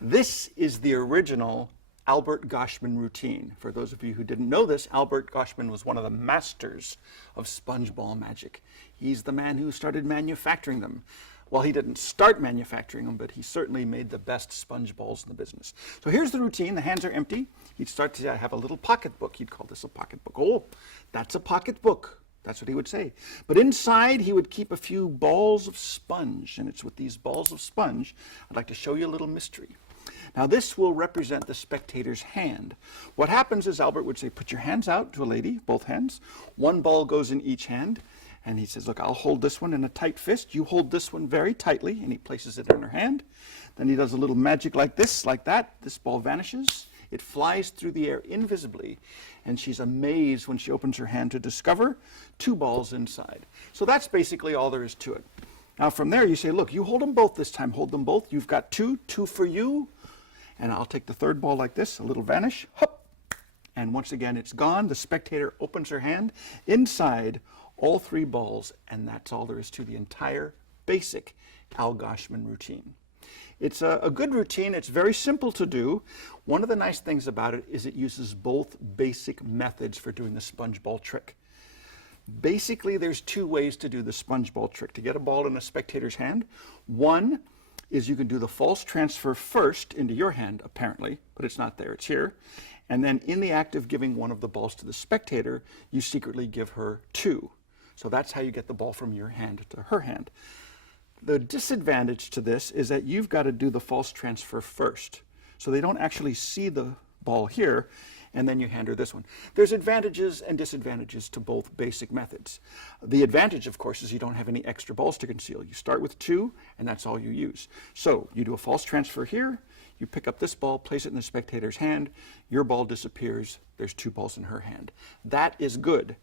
This is the original Albert Goshman routine. For those of you who didn't know this, Albert Goshman was one of the masters of sponge ball magic. He's the man who started manufacturing them. Well, he didn't start manufacturing them, but he certainly made the best sponge balls in the business. So here's the routine. The hands are empty. He'd start to have a little pocket book. He'd call this a pocket book. Oh, that's a pocket book. That's what he would say. But inside, he would keep a few balls of sponge, and it's with these balls of sponge I'd like to show you a little mystery. Now this will represent the spectator's hand. What happens is Albert would say, put your hands out to a lady, both hands. One ball goes in each hand. And he says, look, I'll hold this one in a tight fist. You hold this one very tightly. And he places it in her hand. Then he does a little magic like this, like that. This ball vanishes. It flies through the air invisibly. And she's amazed when she opens her hand to discover 2 balls inside. So that's basically all there is to it. Now from there you say, look, you hold them both this time. Hold them both. You've got 2 for you. And I'll take the third ball like this, a little vanish, hop, and once again it's gone. The spectator opens her hand. Inside, all 3 balls, and that's all there is to the entire basic Al Goshman routine. It's a good routine. It's very simple to do. One of the nice things about it is it uses both basic methods for doing the sponge ball trick. Basically, there's 2 ways to do the sponge ball trick. To get a ball in a spectator's hand, one is you can do the false transfer first into your hand, apparently, but it's not there, it's here. And then in the act of giving one of the balls to the spectator, you secretly give her 2. So that's how you get the ball from your hand to her hand. The disadvantage to this is that you've got to do the false transfer first. So they don't actually see the ball here, and then you hand her this one. There's advantages and disadvantages to both basic methods. The advantage, of course, is you don't have any extra balls to conceal. You start with 2, and that's all you use. So you do a false transfer here, you pick up this ball, place it in the spectator's hand, your ball disappears, there's 2 balls in her hand. That is good.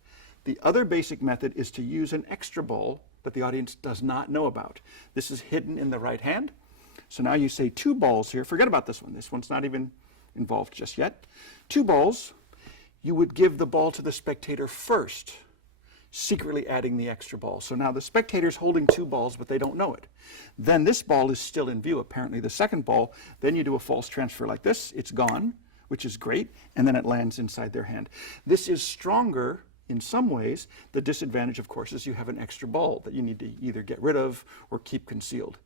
The other basic method is to use an extra ball that the audience does not know about. This is hidden in the right hand. So now you say 2 balls here. Forget about this one. This one's not even involved just yet. 2 balls. You would give the ball to the spectator first, secretly adding the extra ball. So now the spectator's holding 2 balls, but they don't know it. Then this ball is still in view, apparently the second ball. Then you do a false transfer like this. It's gone, which is great, and then it lands inside their hand. This is stronger in some ways. The disadvantage, of course, is you have an extra ball that you need to either get rid of or keep concealed.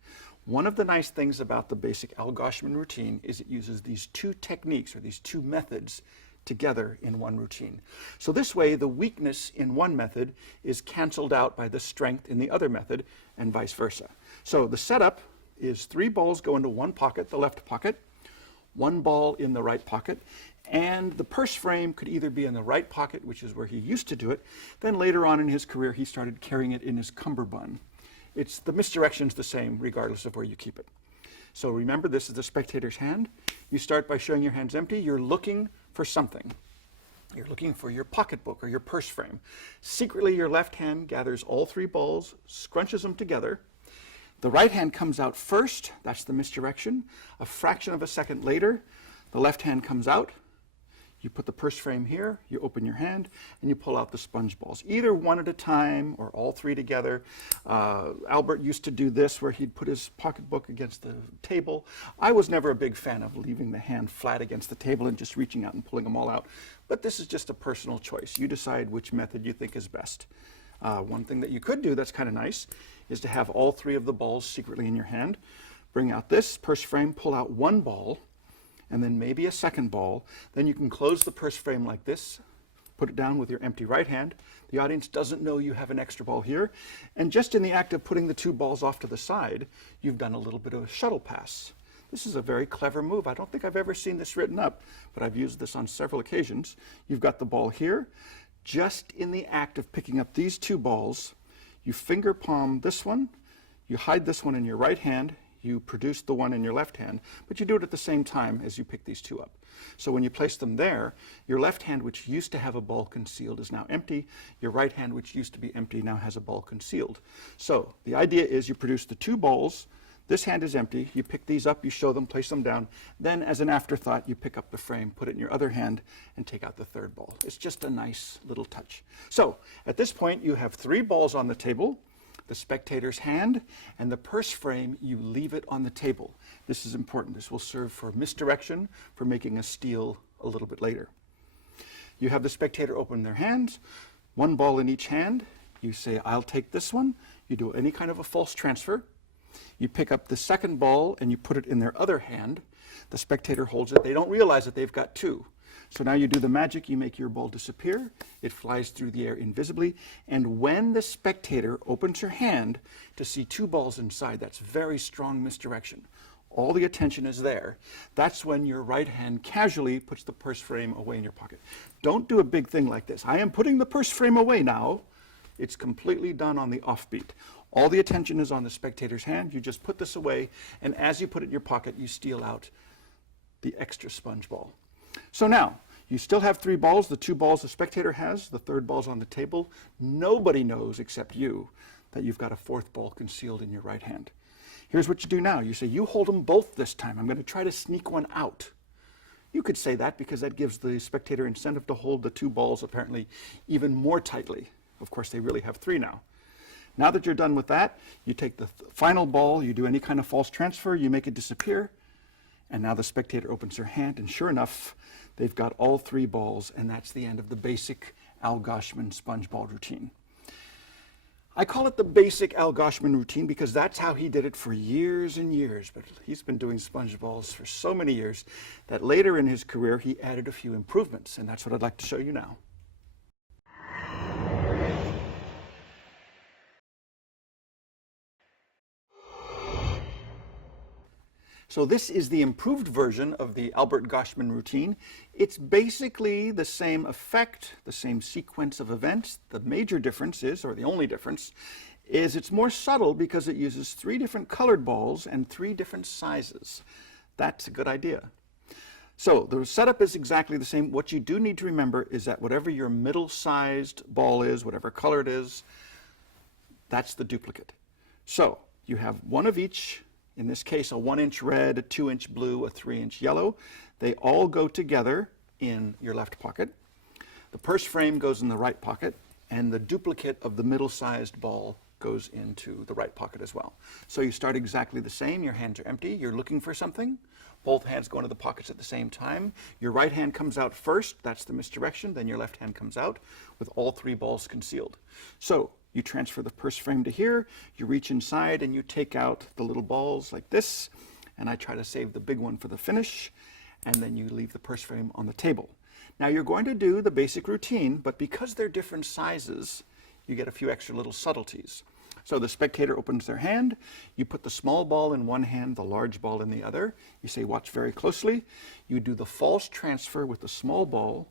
One of the nice things about the basic Al Goshman routine is it uses these 2 techniques, or these 2 methods, together in one routine. So this way, the weakness in one method is canceled out by the strength in the other method, and vice versa. So the setup is 3 balls go into one pocket, the left pocket, 1 ball in the right pocket, and the purse frame could either be in the right pocket, which is where he used to do it, then later on in his career he started carrying it in his cummerbund. The misdirection's the same regardless of where you keep it. So remember, this is the spectator's hand. You start by showing your hands empty. You're looking for something. You're looking for your pocketbook or your purse frame. Secretly, your left hand gathers all 3 balls, scrunches them together. The right hand comes out first. That's the misdirection. A fraction of a second later, the left hand comes out. You put the purse frame here, you open your hand, and you pull out the sponge balls, either one at a time or all 3 together. Albert used to do this where he'd put his pocketbook against the table. I was never a big fan of leaving the hand flat against the table and just reaching out and pulling them all out. But this is just a personal choice. You decide which method you think is best. One thing that you could do that's kind of nice is to have all 3 of the balls secretly in your hand. Bring out this purse frame, pull out 1 ball, and then maybe a second ball. Then you can close the purse frame like this, put it down with your empty right hand. The audience doesn't know you have an extra ball here. And just in the act of putting the 2 balls off to the side, you've done a little bit of a shuttle pass. This is a very clever move. I don't think I've ever seen this written up, but I've used this on several occasions. You've got the ball here. Just in the act of picking up these 2 balls, you finger palm this one, you hide this one in your right hand, you produce the one in your left hand, but you do it at the same time as you pick these 2 up. So when you place them there, your left hand, which used to have a ball concealed, is now empty. Your right hand, which used to be empty, now has a ball concealed. So the idea is you produce the 2 balls. This hand is empty. You pick these up, you show them, place them down. Then, as an afterthought, you pick up the frame, put it in your other hand, and take out the 3rd ball. It's just a nice little touch. So at this point, you have 3 balls on the table, the spectator's hand, and the purse frame, you leave it on the table. This is important. This will serve for misdirection, for making a steal a little bit later. You have the spectator open their hands, 1 ball in each hand. You say, I'll take this one. You do any kind of a false transfer. You pick up the second ball and you put it in their other hand. The spectator holds it. They don't realize that they've got 2. So now you do the magic, you make your ball disappear, it flies through the air invisibly, and when the spectator opens her hand to see 2 balls inside, that's very strong misdirection. All the attention is there. That's when your right hand casually puts the purse frame away in your pocket. Don't do a big thing like this. I am putting the purse frame away now. It's completely done on the offbeat. All the attention is on the spectator's hand. You just put this away, and as you put it in your pocket, you steal out the extra sponge ball. So now, you still have 3 balls, the 2 balls the spectator has, the 3rd ball's on the table. Nobody knows except you that you've got a 4th ball concealed in your right hand. Here's what you do now. You say, you hold them both this time. I'm going to try to sneak one out. You could say that because that gives the spectator incentive to hold the 2 balls apparently even more tightly. Of course, they really have 3 now. Now that you're done with that, you take the final ball, you do any kind of false transfer, you make it disappear, and now the spectator opens their hand, and sure enough, they've got all 3 balls, and that's the end of the basic Al Goshman sponge ball routine. I call it the basic Al Goshman routine because that's how he did it for years and years, but he's been doing sponge balls for so many years that later in his career he added a few improvements, and that's what I'd like to show you now. So this is the improved version of the Albert Goshman routine. It's basically the same effect, the same sequence of events. The major difference is, or the only difference, is it's more subtle because it uses 3 different colored balls and 3 different sizes. That's a good idea. So the setup is exactly the same. What you do need to remember is that whatever your middle-sized ball is, whatever color it is, that's the duplicate. So you have 1 of each. In this case, a 1-inch red, a 2-inch blue, a 3-inch yellow. They all go together in your left pocket. The purse frame goes in the right pocket, and the duplicate of the middle-sized ball goes into the right pocket as well. So you start exactly the same. Your hands are empty. You're looking for something. Both hands go into the pockets at the same time. Your right hand comes out first. That's the misdirection. Then your left hand comes out with all 3 balls concealed. So you transfer the purse frame to here, you reach inside and you take out the little balls like this, and I try to save the big one for the finish, and then you leave the purse frame on the table. Now you're going to do the basic routine, but because they're different sizes, you get a few extra little subtleties. So the spectator opens their hand, you put the small ball in one hand, the large ball in the other. You say, watch very closely. You do the false transfer with the small ball.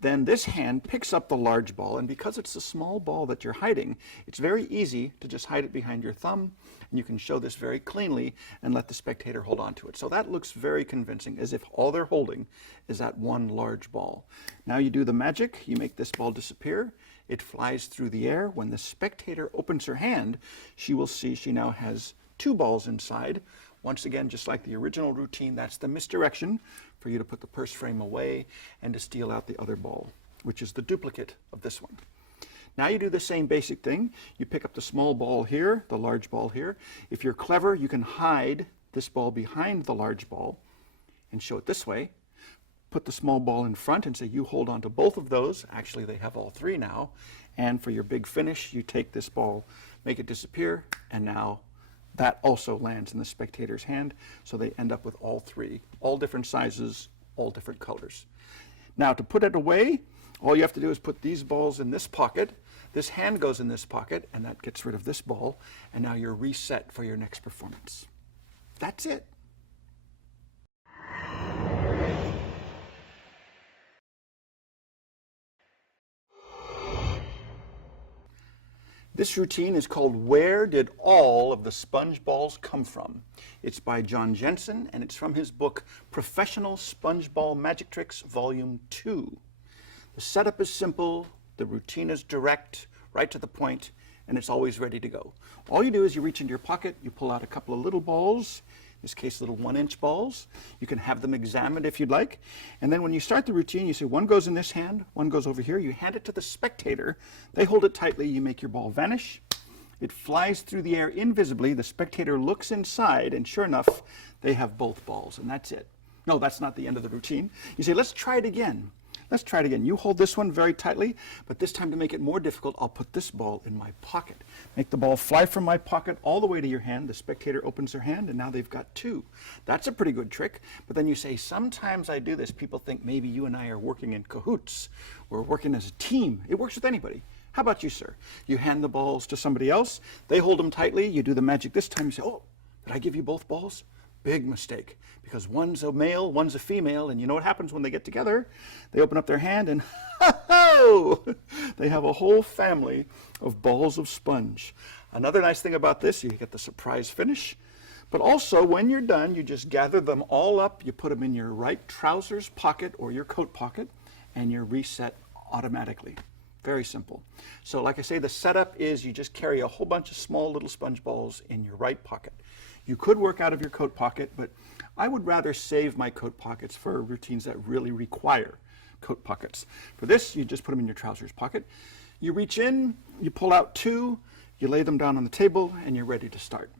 Then this hand picks up the large ball, and because it's the small ball that you're hiding, it's very easy to just hide it behind your thumb, and you can show this very cleanly and let the spectator hold on to it. So that looks very convincing, as if all they're holding is that one large ball. Now you do the magic, you make this ball disappear, it flies through the air. When the spectator opens her hand, she will see she now has two balls inside. Once again, just like the original routine, that's the misdirection for you to put the purse frame away and to steal out the other ball, which is the duplicate of this one. Now you do the same basic thing. You pick up the small ball here, the large ball here. If you're clever, you can hide this ball behind the large ball and show it this way. Put the small ball in front and say, you hold on to both of those. Actually, they have all three now. And for your big finish, you take this ball, make it disappear, and now that also lands in the spectator's hand, so they end up with all three, all different sizes, all different colors. Now to put it away, all you have to do is put these balls in this pocket, this hand goes in this pocket, and that gets rid of this ball, and now you're reset for your next performance. That's it. This routine is called Where Did All of the Sponge Balls Come From? It's by John Jensen, and it's from his book Professional Sponge Ball Magic Tricks Volume 2. The setup is simple, the routine is direct, right to the point, and it's always ready to go. All you do is you reach into your pocket, you pull out a couple of little balls, in this case little 1-inch balls. You can have them examined if you'd like. And then when you start the routine, you say one goes in this hand, one goes over here. You hand it to the spectator. They hold it tightly. You make your ball vanish. It flies through the air invisibly. The spectator looks inside, and sure enough, they have both balls, and that's it. No, that's not the end of the routine. You say, let's try it again. Let's try it again. You hold this one very tightly, but this time to make it more difficult, I'll put this ball in my pocket. Make the ball fly from my pocket all the way to your hand. The spectator opens their hand, and now they've got two. That's a pretty good trick. But then you say, sometimes I do this. People think maybe you and I are working in cahoots. We're working as a team. It works with anybody. How about you, sir? You hand the balls to somebody else. They hold them tightly. You do the magic this time. You say, oh, did I give you both balls? Big mistake, because one's a male, one's a female, and you know what happens when they get together? They open up their hand and ho-ho! They have a whole family of balls of sponge. Another nice thing about this, you get the surprise finish, but also when you're done, you just gather them all up, you put them in your right trousers pocket or your coat pocket, and you're reset automatically. Very simple. So like I say, the setup is you just carry a whole bunch of small little sponge balls in your right pocket. You could work out of your coat pocket, but I would rather save my coat pockets for routines that really require coat pockets. For this, you just put them in your trousers pocket. You reach in, you pull out two, you lay them down on the table, and you're ready to start.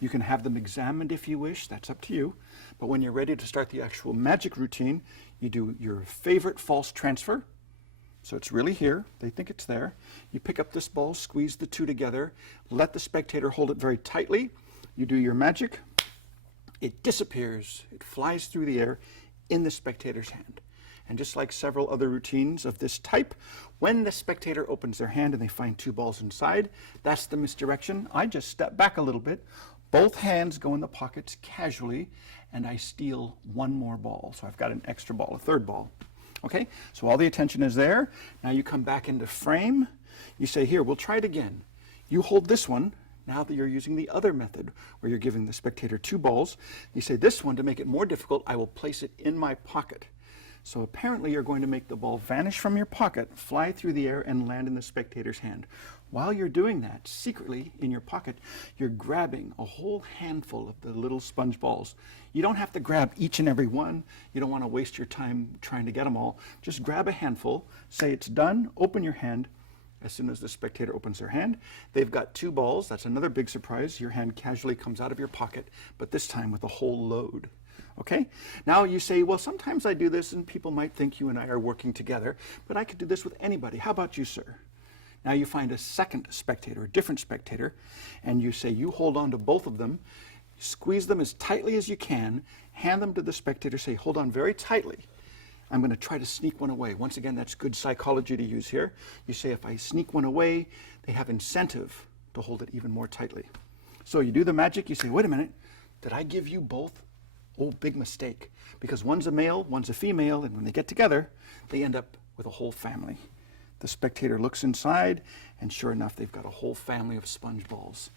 You can have them examined if you wish, that's up to you. But when you're ready to start the actual magic routine, you do your favorite false transfer. So it's really here, they think it's there. You pick up this ball, squeeze the two together, let the spectator hold it very tightly. You do your magic, it disappears, it flies through the air in the spectator's hand. And just like several other routines of this type, when the spectator opens their hand and they find two balls inside, that's the misdirection. I just step back a little bit, both hands go in the pockets casually, and I steal one more ball. So I've got an extra ball, a third ball. Okay, so all the attention is there. Now you come back into frame. You say, here, we'll try it again. You hold this one. Now that you're using the other method, where you're giving the spectator two balls, you say, this one, to make it more difficult, I will place it in my pocket. So apparently you're going to make the ball vanish from your pocket, fly through the air, and land in the spectator's hand. While you're doing that, secretly in your pocket, you're grabbing a whole handful of the little sponge balls. You don't have to grab each and every one. You don't want to waste your time trying to get them all. Just grab a handful, say it's done, open your hand. As soon as the spectator opens their hand, they've got two balls. That's another big surprise. Your hand casually comes out of your pocket, but this time with a whole load. Okay? Now you say, well, sometimes I do this and people might think you and I are working together, but I could do this with anybody. How about you, sir? Now you find a second spectator, a different spectator, and you say you hold on to both of them, squeeze them as tightly as you can, hand them to the spectator, say hold on very tightly. I'm going to try to sneak one away. Once again, that's good psychology to use here. You say if I sneak one away, they have incentive to hold it even more tightly. So you do the magic, you say, wait a minute, did I give you both? Oh, big mistake. Because one's a male, one's a female, and when they get together, they end up with a whole family. The spectator looks inside, and sure enough, they've got a whole family of sponge balls.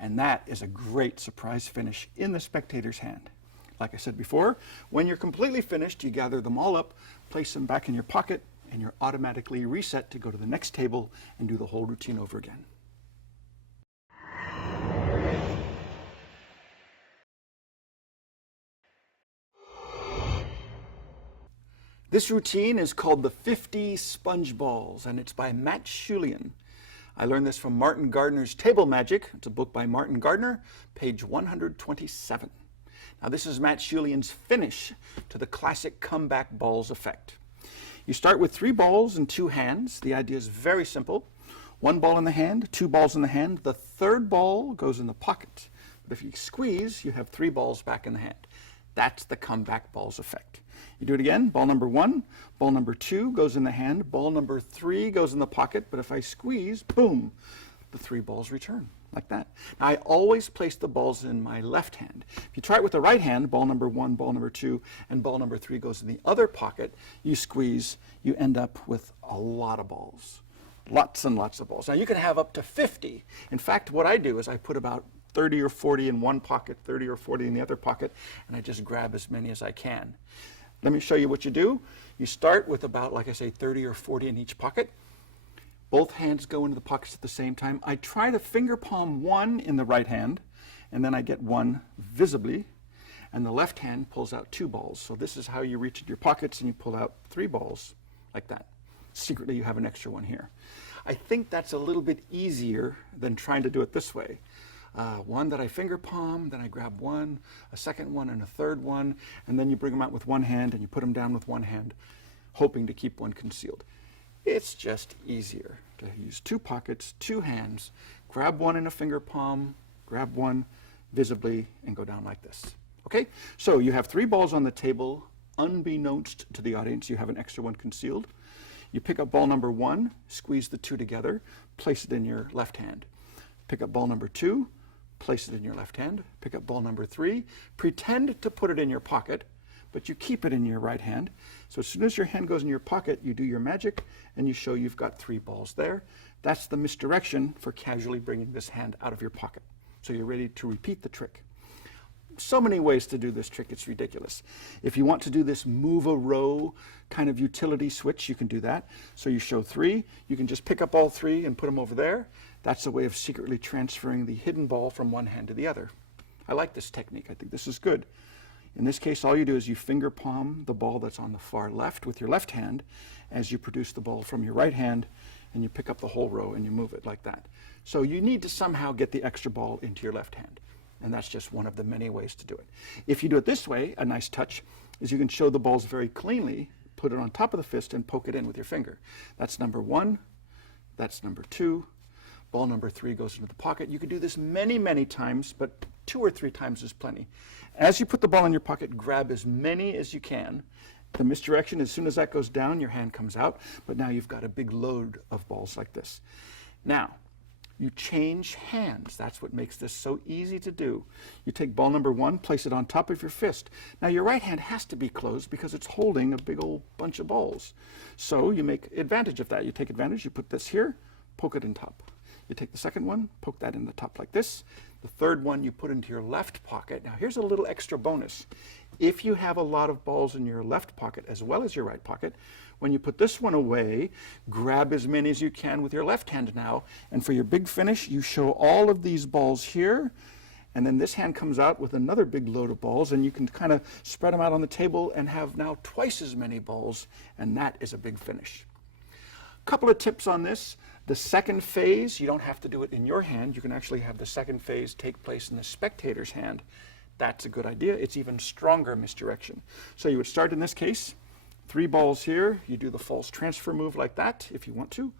And that is a great surprise finish in the spectator's hand. Like I said before, when you're completely finished, you gather them all up, place them back in your pocket, and you're automatically reset to go to the next table and do the whole routine over again. This routine is called the 50 Sponge Balls, and it's by Matt Schulian. I learned this from Martin Gardner's Table Magic. It's a book by Martin Gardner, page 127. Now this is Matt Schulian's finish to the classic comeback balls effect. You start with 3 balls in 2 hands. The idea is very simple. 1 ball in the hand, 2 balls in the hand. The 3rd ball goes in the pocket. But if you squeeze, you have 3 balls back in the hand. That's the comeback balls effect. You do it again. Ball number 1, ball number 2 goes in the hand, ball number 3 goes in the pocket, but if I squeeze, boom, the 3 balls return, like that. Now I always place the balls in my left hand. If you try it with the right hand, ball number 1, ball number 2, and ball number 3 goes in the other pocket, you squeeze, you end up with a lot of balls. Lots and lots of balls. Now you can have up to 50. In fact, what I do is I put about 30 or 40 in one pocket, 30 or 40 in the other pocket, and I just grab as many as I can. Let me show you what you do. You start with about, like I say, 30 or 40 in each pocket. Both hands go into the pockets at the same time. I try to finger palm 1 in the right hand, and then I get 1 visibly, and the left hand pulls out 2 balls. So this is how you reach into your pockets and you pull out 3 balls, like that. Secretly, you have an extra one here. I think that's a little bit easier than trying to do it this way. One that I finger palm, then I grab 1, a second one, and a third one, and then you bring them out with 1 hand and you put them down with 1 hand, hoping to keep 1 concealed. It's just easier to use 2 pockets, 2 hands, grab 1 in a finger palm, grab 1 visibly, and go down like this. Okay, so you have 3 balls on the table. Unbeknownst to the audience, you have an extra one concealed. You pick up ball number 1, squeeze the 2 together, place it in your left hand. Pick up ball number 2, place it in your left hand. Pick up ball number 3, pretend to put it in your pocket, but you keep it in your right hand. So as soon as your hand goes in your pocket, you do your magic and you show you've got 3 balls there. That's the misdirection for casually bringing this hand out of your pocket. So you're ready to repeat the trick. So many ways to do this trick, it's ridiculous. If you want to do this move a row kind of utility switch, you can do that. So you show 3, you can just pick up all 3 and put them over there. That's a way of secretly transferring the hidden ball from one hand to the other. I like this technique. I think this is good. In this case, all you do is you finger palm the ball that's on the far left with your left hand as you produce the ball from your right hand, and you pick up the whole row and you move it like that. So you need to somehow get the extra ball into your left hand. And that's just one of the many ways to do it. If you do it this way, a nice touch is you can show the balls very cleanly, put it on top of the fist and poke it in with your finger. That's number 1, that's number 2, ball number 3 goes into the pocket. You can do this many, many times, but 2 or 3 times is plenty. As you put the ball in your pocket, grab as many as you can. The misdirection, as soon as that goes down, your hand comes out, but now you've got a big load of balls like this. Now, you change hands. That's what makes this so easy to do. You take ball number 1, place it on top of your fist. Now your right hand has to be closed because it's holding a big old bunch of balls. So you make advantage of that. You take advantage, you put this here, poke it in top. You take the second one, poke that in the top like this. The third one you put into your left pocket. Now here's a little extra bonus. If you have a lot of balls in your left pocket as well as your right pocket, when you put this one away, grab as many as you can with your left hand now, and for your big finish, you show all of these balls here, and then this hand comes out with another big load of balls, and you can kind of spread them out on the table and have now twice as many balls, and that is a big finish. A couple of tips on this. The second phase, you don't have to do it in your hand. You can actually have the second phase take place in the spectator's hand. That's a good idea. It's even stronger misdirection. So you would start in this case, 3 balls here. You do the false transfer move like that if you want to.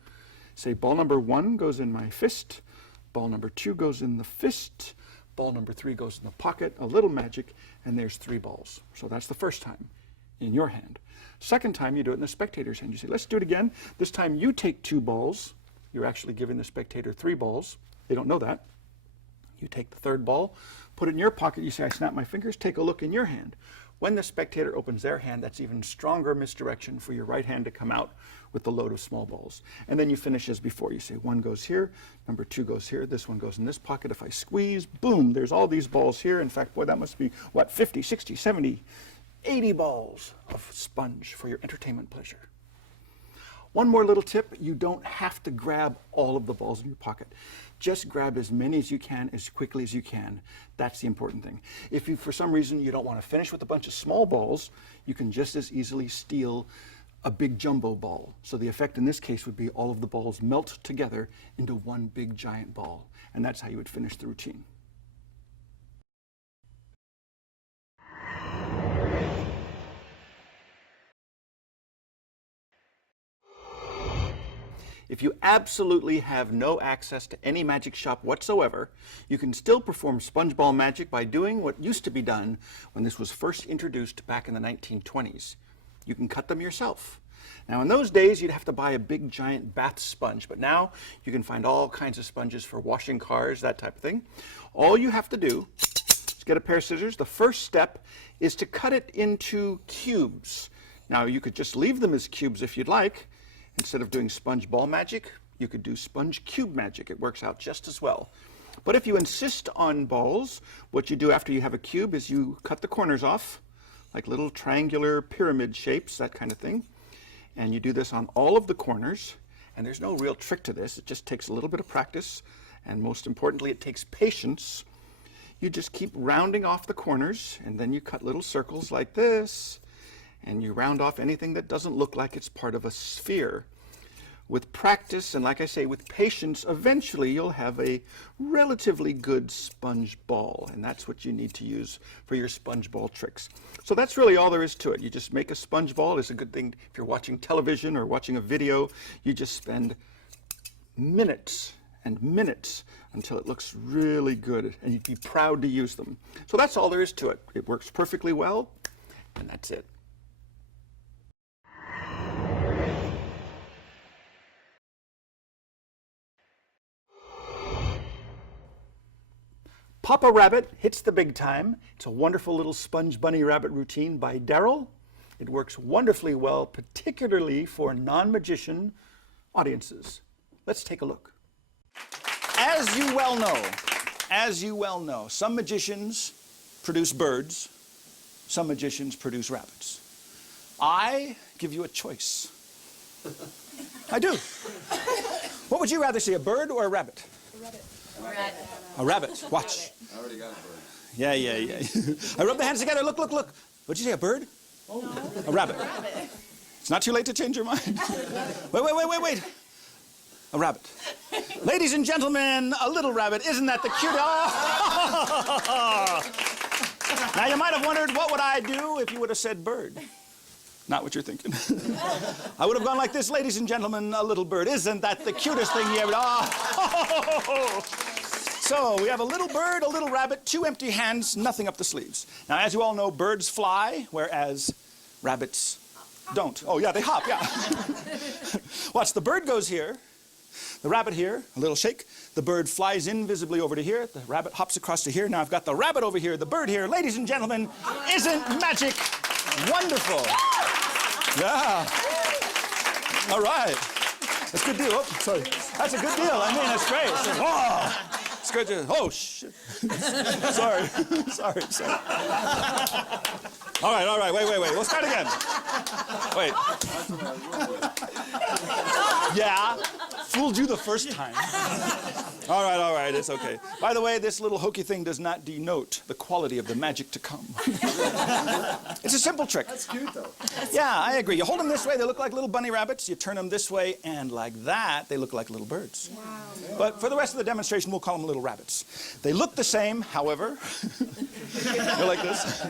Say ball number 1 goes in my fist, ball number 2 goes in the fist, ball number 3 goes in the pocket, a little magic, and there's 3 balls. So that's the first time. in your hand. Second time, you do it in the spectator's hand. You say, let's do it again. This time you take 2 balls. You're actually giving the spectator 3 balls. They don't know that. You take the 3rd ball, put it in your pocket. You say, I snap my fingers. Take a look in your hand. When the spectator opens their hand, that's even stronger misdirection for your right hand to come out with the load of small balls. And then you finish as before. You say 1 goes here, number 2 goes here, this one goes in this pocket. If I squeeze, boom, there's all these balls here. In fact, boy, that must be, what, 50, 60, 70, 80 balls of sponge for your entertainment pleasure. One more little tip, you don't have to grab all of the balls in your pocket. Just grab as many as you can, as quickly as you can. That's the important thing. If you, for some reason, you don't want to finish with a bunch of small balls, you can just as easily steal a big jumbo ball. So the effect in this case would be all of the balls melt together into one big giant ball. And that's how you would finish the routine. If you absolutely have no access to any magic shop whatsoever, you can still perform sponge ball magic by doing what used to be done when this was first introduced back in the 1920s. You can cut them yourself. Now in those days you'd have to buy a big giant bath sponge, but now you can find all kinds of sponges for washing cars, that type of thing. All you have to do is get a pair of scissors. The first step is to cut it into cubes. Now you could just leave them as cubes if you'd like. Instead of doing sponge ball magic, you could do sponge cube magic. It works out just as well. But if you insist on balls, what you do after you have a cube is you cut the corners off, like little triangular pyramid shapes, that kind of thing. And you do this on all of the corners. And there's no real trick to this. It just takes a little bit of practice. And most importantly, it takes patience. You just keep rounding off the corners, and then you cut little circles like this. And you round off anything that doesn't look like it's part of a sphere. With practice, and like I say, with patience, eventually you'll have a relatively good sponge ball. And that's what you need to use for your sponge ball tricks. So that's really all there is to it. You just make a sponge ball. It's a good thing if you're watching television or watching a video. You just spend minutes and minutes until it looks really good. And you'd be proud to use them. So that's all there is to it. It works perfectly well, and that's it. Papa Rabbit hits the big time. It's a wonderful little sponge bunny rabbit routine by Daryl. It works wonderfully well, particularly for non-magician audiences. Let's take a look. As you well know, some magicians produce birds, some magicians produce rabbits. I give you a choice. I do. What would you rather see, a bird or a rabbit? A rabbit. A rabbit. Watch. I already got a bird. Yeah. I rub the hands together. Look. What'd you say, a bird? Oh, no. A rabbit. It's not too late to change your mind. Wait. A rabbit. Ladies and gentlemen, a little rabbit. Isn't that the cute? Oh! Now you might have wondered, what would I do if you would have said bird? Not what you're thinking. I would have gone like this, ladies and gentlemen, a little bird. Isn't that the cutest thing you ever... Oh! So we have a little bird, a little rabbit, 2 empty hands, nothing up the sleeves. Now, as you all know, birds fly, whereas rabbits don't. Oh, yeah, they hop, yeah. Watch, the bird goes here, the rabbit here, a little shake. The bird flies invisibly over to here. The rabbit hops across to here. Now I've got the rabbit over here, the bird here. Ladies and gentlemen, isn't magic wonderful? Yeah. All right. That's a good deal. Oh, sorry. That's a good deal. I mean, that's great. Oh. It's good to, oh, shit. Sorry. Sorry. All right. Wait. We'll start again. Wait. Yeah. Fooled you the first time. All right. It's okay. By the way, this little hokey thing does not denote the quality of the magic to come. It's a simple trick. That's cute, though. Yeah, I agree. You hold them this way, they look like little bunny rabbits. You turn them this way, and like that, they look like little birds. Wow. But for the rest of the demonstration, we'll call them little rabbits. They look the same, however. They're like this.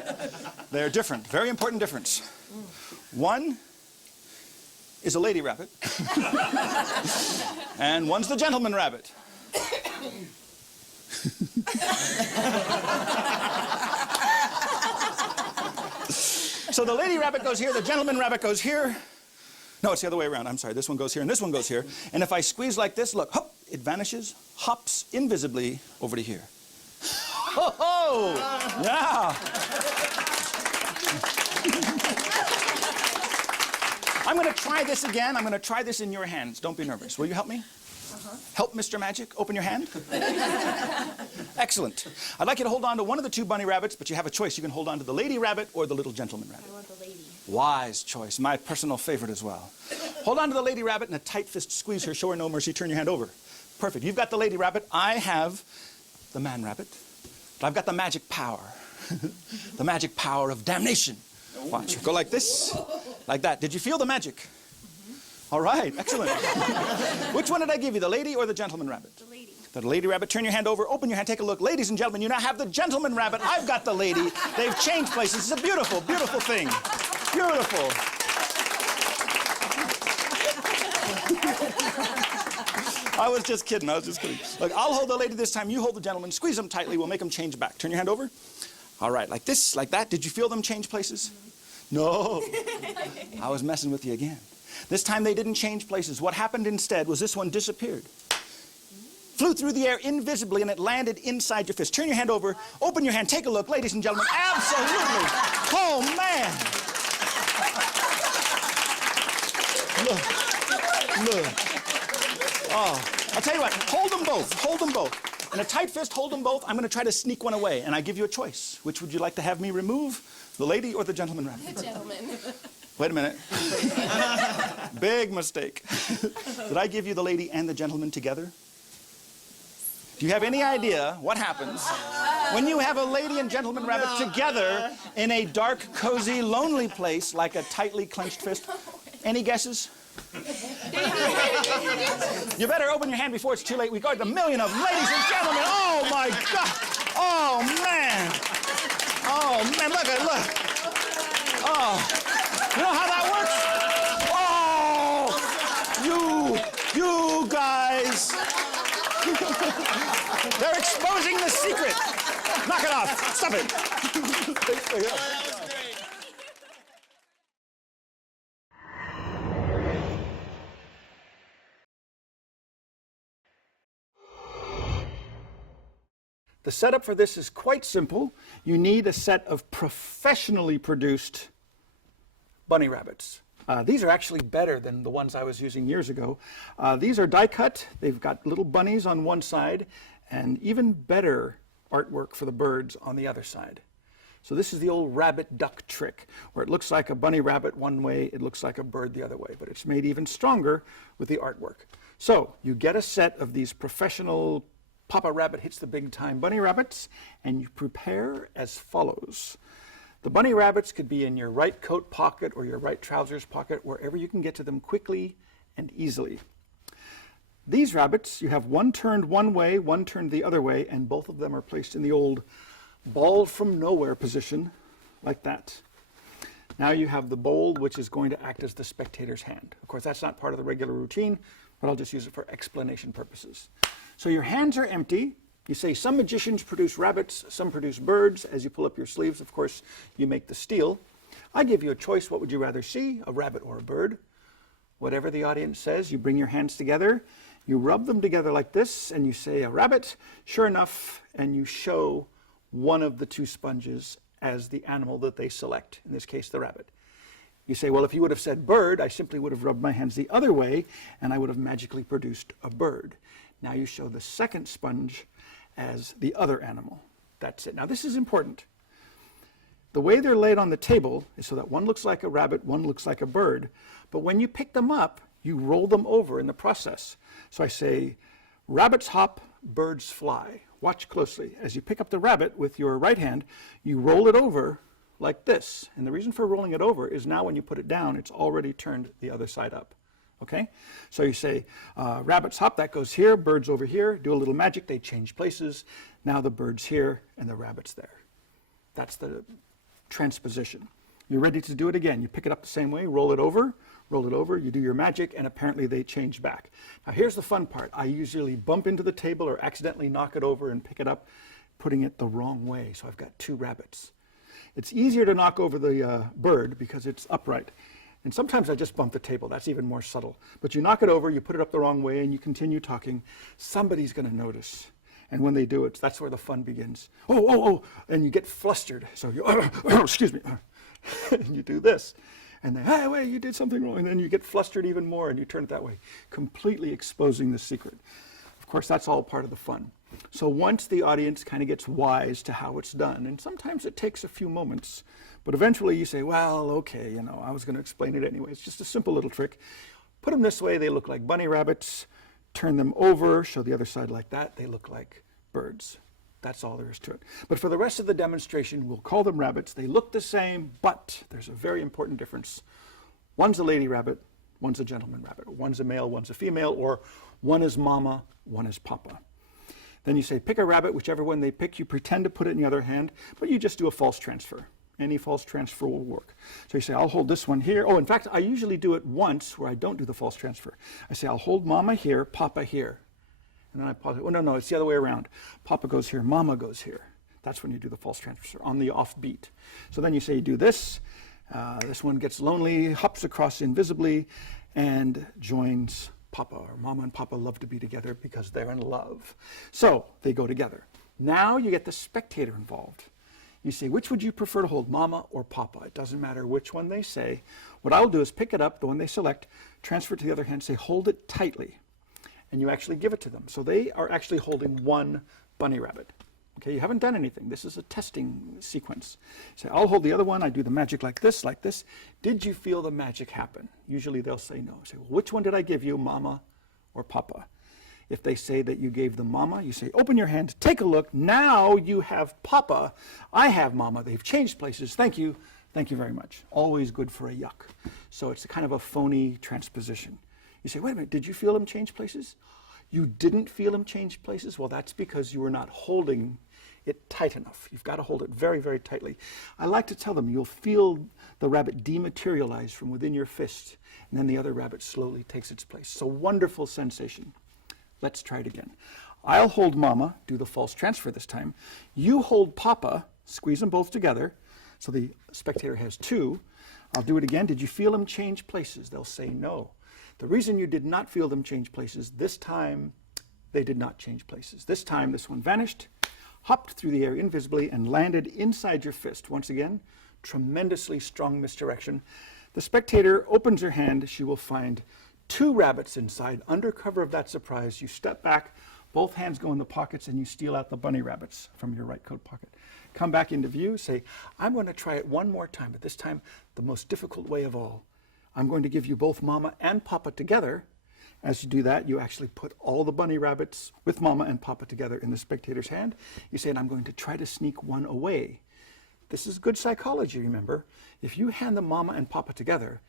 They're different. Very important difference. One is a lady rabbit, and one's the gentleman rabbit. So the lady rabbit goes here, the gentleman rabbit goes here. No, it's the other way around. I'm sorry. This one goes here and this one goes here. And if I squeeze like this, look, hop, it vanishes, hops invisibly over to here. Ho, ho! Yeah. I'm going to try this again. I'm going to try this in your hands. Don't be nervous. Will you help me? Help, Mr. Magic. Open your hand. Excellent. I'd like you to hold on to one of the two bunny rabbits, but you have a choice. You can hold on to the lady rabbit or the little gentleman rabbit. I want the lady. Wise choice. My personal favorite as well. Hold on to the lady rabbit and a tight fist squeeze her. Show her no mercy. Turn your hand over. Perfect. You've got the lady rabbit. I have the man rabbit. But I've got the magic power. The magic power of damnation. Watch. Go like this. Like that. Did you feel the magic? All right. Excellent. Which one did I give you? The lady or the gentleman rabbit? The lady. The lady rabbit. Turn your hand over. Open your hand. Take a look. Ladies and gentlemen, you now have the gentleman rabbit. I've got the lady. They've changed places. It's a beautiful, beautiful thing. Beautiful. I was just kidding. Look, I'll hold the lady this time. You hold the gentleman. Squeeze them tightly. We'll make them change back. Turn your hand over. All right. Like this, like that. Did you feel them change places? No. I was messing with you again. This time they didn't change places. What happened instead was this one disappeared. Flew through the air invisibly and it landed inside your fist. Turn your hand over. Open your hand. Take a look. Ladies and gentlemen. Absolutely. Oh, man. Look. Oh, I'll tell you what, hold them both. In a tight fist, hold them both. I'm going to try to sneak one away, and I give you a choice. Which would you like to have me remove, the lady or the gentleman rabbit? The gentleman. Wait a minute. Big mistake. Did I give you the lady and the gentleman together? Do you have any idea what happens when you have a lady and gentleman rabbit together in a dark, cozy, lonely place like a tightly clenched fist? Any guesses? You better open your hand before it's too late. We got a million of ladies and gentlemen. Oh, my God. Oh, man. Oh, man, look. Oh, you know how that works? Oh, you guys. They're exposing the secret. Knock it off. Stop it. The setup for this is quite simple. You need a set of professionally produced bunny rabbits. These are actually better than the ones I was using years ago. These are die cut. They've got little bunnies on one side and even better artwork for the birds on the other side. So this is the old rabbit duck trick, where it looks like a bunny rabbit one way, it looks like a bird the other way, but it's made even stronger with the artwork. So you get a set of these professional Papa Rabbit hits the big time bunny rabbits, and you prepare as follows. The bunny rabbits could be in your right coat pocket or your right trousers pocket, wherever you can get to them quickly and easily. These rabbits, you have one turned one way, one turned the other way, and both of them are placed in the old ball from nowhere position, like that. Now you have the bowl, which is going to act as the spectator's hand. Of course, that's not part of the regular routine, but I'll just use it for explanation purposes. So your hands are empty. You say some magicians produce rabbits, some produce birds. As you pull up your sleeves, of course, you make the steal. I give you a choice. What would you rather see, a rabbit or a bird? Whatever the audience says, you bring your hands together, you rub them together like this, and you say a rabbit, sure enough, and you show one of the two sponges as the animal that they select, in this case, the rabbit. You say, well, if you would have said bird, I simply would have rubbed my hands the other way, and I would have magically produced a bird. Now you show the second sponge as the other animal. That's it. Now this is important. The way they're laid on the table is so that one looks like a rabbit, one looks like a bird, but when you pick them up, you roll them over in the process. So I say, rabbits hop, birds fly. Watch closely. As you pick up the rabbit with your right hand, you roll it over like this. And the reason for rolling it over is now when you put it down, it's already turned the other side up. Okay? So you say, rabbits hop, that goes here, birds over here, do a little magic, they change places. Now the bird's here and the rabbit's there. That's the transposition. You're ready to do it again. You pick it up the same way, roll it over, you do your magic, and apparently they change back. Now here's the fun part. I usually bump into the table or accidentally knock it over and pick it up, putting it the wrong way. So I've got two rabbits. It's easier to knock over the bird because it's upright. And sometimes I just bump the table. That's even more subtle. But you knock it over, you put it up the wrong way, and you continue talking. Somebody's going to notice. And when they do it, that's where the fun begins. Oh, and you get flustered. So you, excuse me, and you do this. And then, hey, wait, you did something wrong. And then you get flustered even more, and you turn it that way, completely exposing the secret. Of course, that's all part of the fun. So once the audience kind of gets wise to how it's done, and sometimes it takes a few moments, but eventually you say, well, okay, you know, I was going to explain it anyway. It's just a simple little trick. Put them this way, they look like bunny rabbits. Turn them over, show the other side like that, they look like birds. That's all there is to it. But for the rest of the demonstration, we'll call them rabbits. They look the same, but there's a very important difference. One's a lady rabbit, one's a gentleman rabbit. One's a male, one's a female, or one is mama, one is papa. Then you say, pick a rabbit, whichever one they pick, you pretend to put it in the other hand, but you just do a false transfer. Any false transfer will work. So you say, I'll hold this one here. Oh, in fact, I usually do it once where I don't do the false transfer. I say, I'll hold mama here, papa here. And then I pause it. Oh, no, it's the other way around. Papa goes here, mama goes here. That's when you do the false transfer, on the off beat. So then you say, you do this. This one gets lonely, hops across invisibly, and joins papa. Or mama and papa love to be together because they're in love. So they go together. Now you get the spectator involved. You say, which would you prefer to hold, mama or papa? It doesn't matter which one they say. What I'll do is pick it up, the one they select, transfer it to the other hand, say, hold it tightly. And you actually give it to them. So they are actually holding one bunny rabbit. Okay, you haven't done anything. This is a testing sequence. Say, I'll hold the other one. I do the magic like this, like this. Did you feel the magic happen? Usually they'll say no. Say, well, which one did I give you, mama or papa? If they say that you gave them mama, you say, open your hand, take a look. Now you have papa. I have mama. They've changed places. Thank you. Thank you very much. Always good for a yuck. So it's a kind of a phony transposition. You say, wait a minute, did you feel them change places? You didn't feel them change places? Well, that's because you were not holding it tight enough. You've got to hold it very, very tightly. I like to tell them you'll feel the rabbit dematerialize from within your fist, and then the other rabbit slowly takes its place. It's a wonderful sensation. Let's try it again. I'll hold mama, do the false transfer this time. You hold papa, squeeze them both together, so the spectator has two. I'll do it again. Did you feel them change places? They'll say no. The reason you did not feel them change places, this time they did not change places. This time this one vanished, hopped through the air invisibly, and landed inside your fist. Once again, tremendously strong misdirection. The spectator opens her hand. She will find two rabbits inside. Under cover of that surprise, you step back, both hands go in the pockets, and you steal out the bunny rabbits from your right coat pocket. Come back into view, say, I'm going to try it one more time, but this time the most difficult way of all. I'm going to give you both mama and papa together. As you do that, you actually put all the bunny rabbits with mama and papa together in the spectator's hand. You say, and I'm going to try to sneak one away. This is good psychology, remember. If you hand the mama and papa together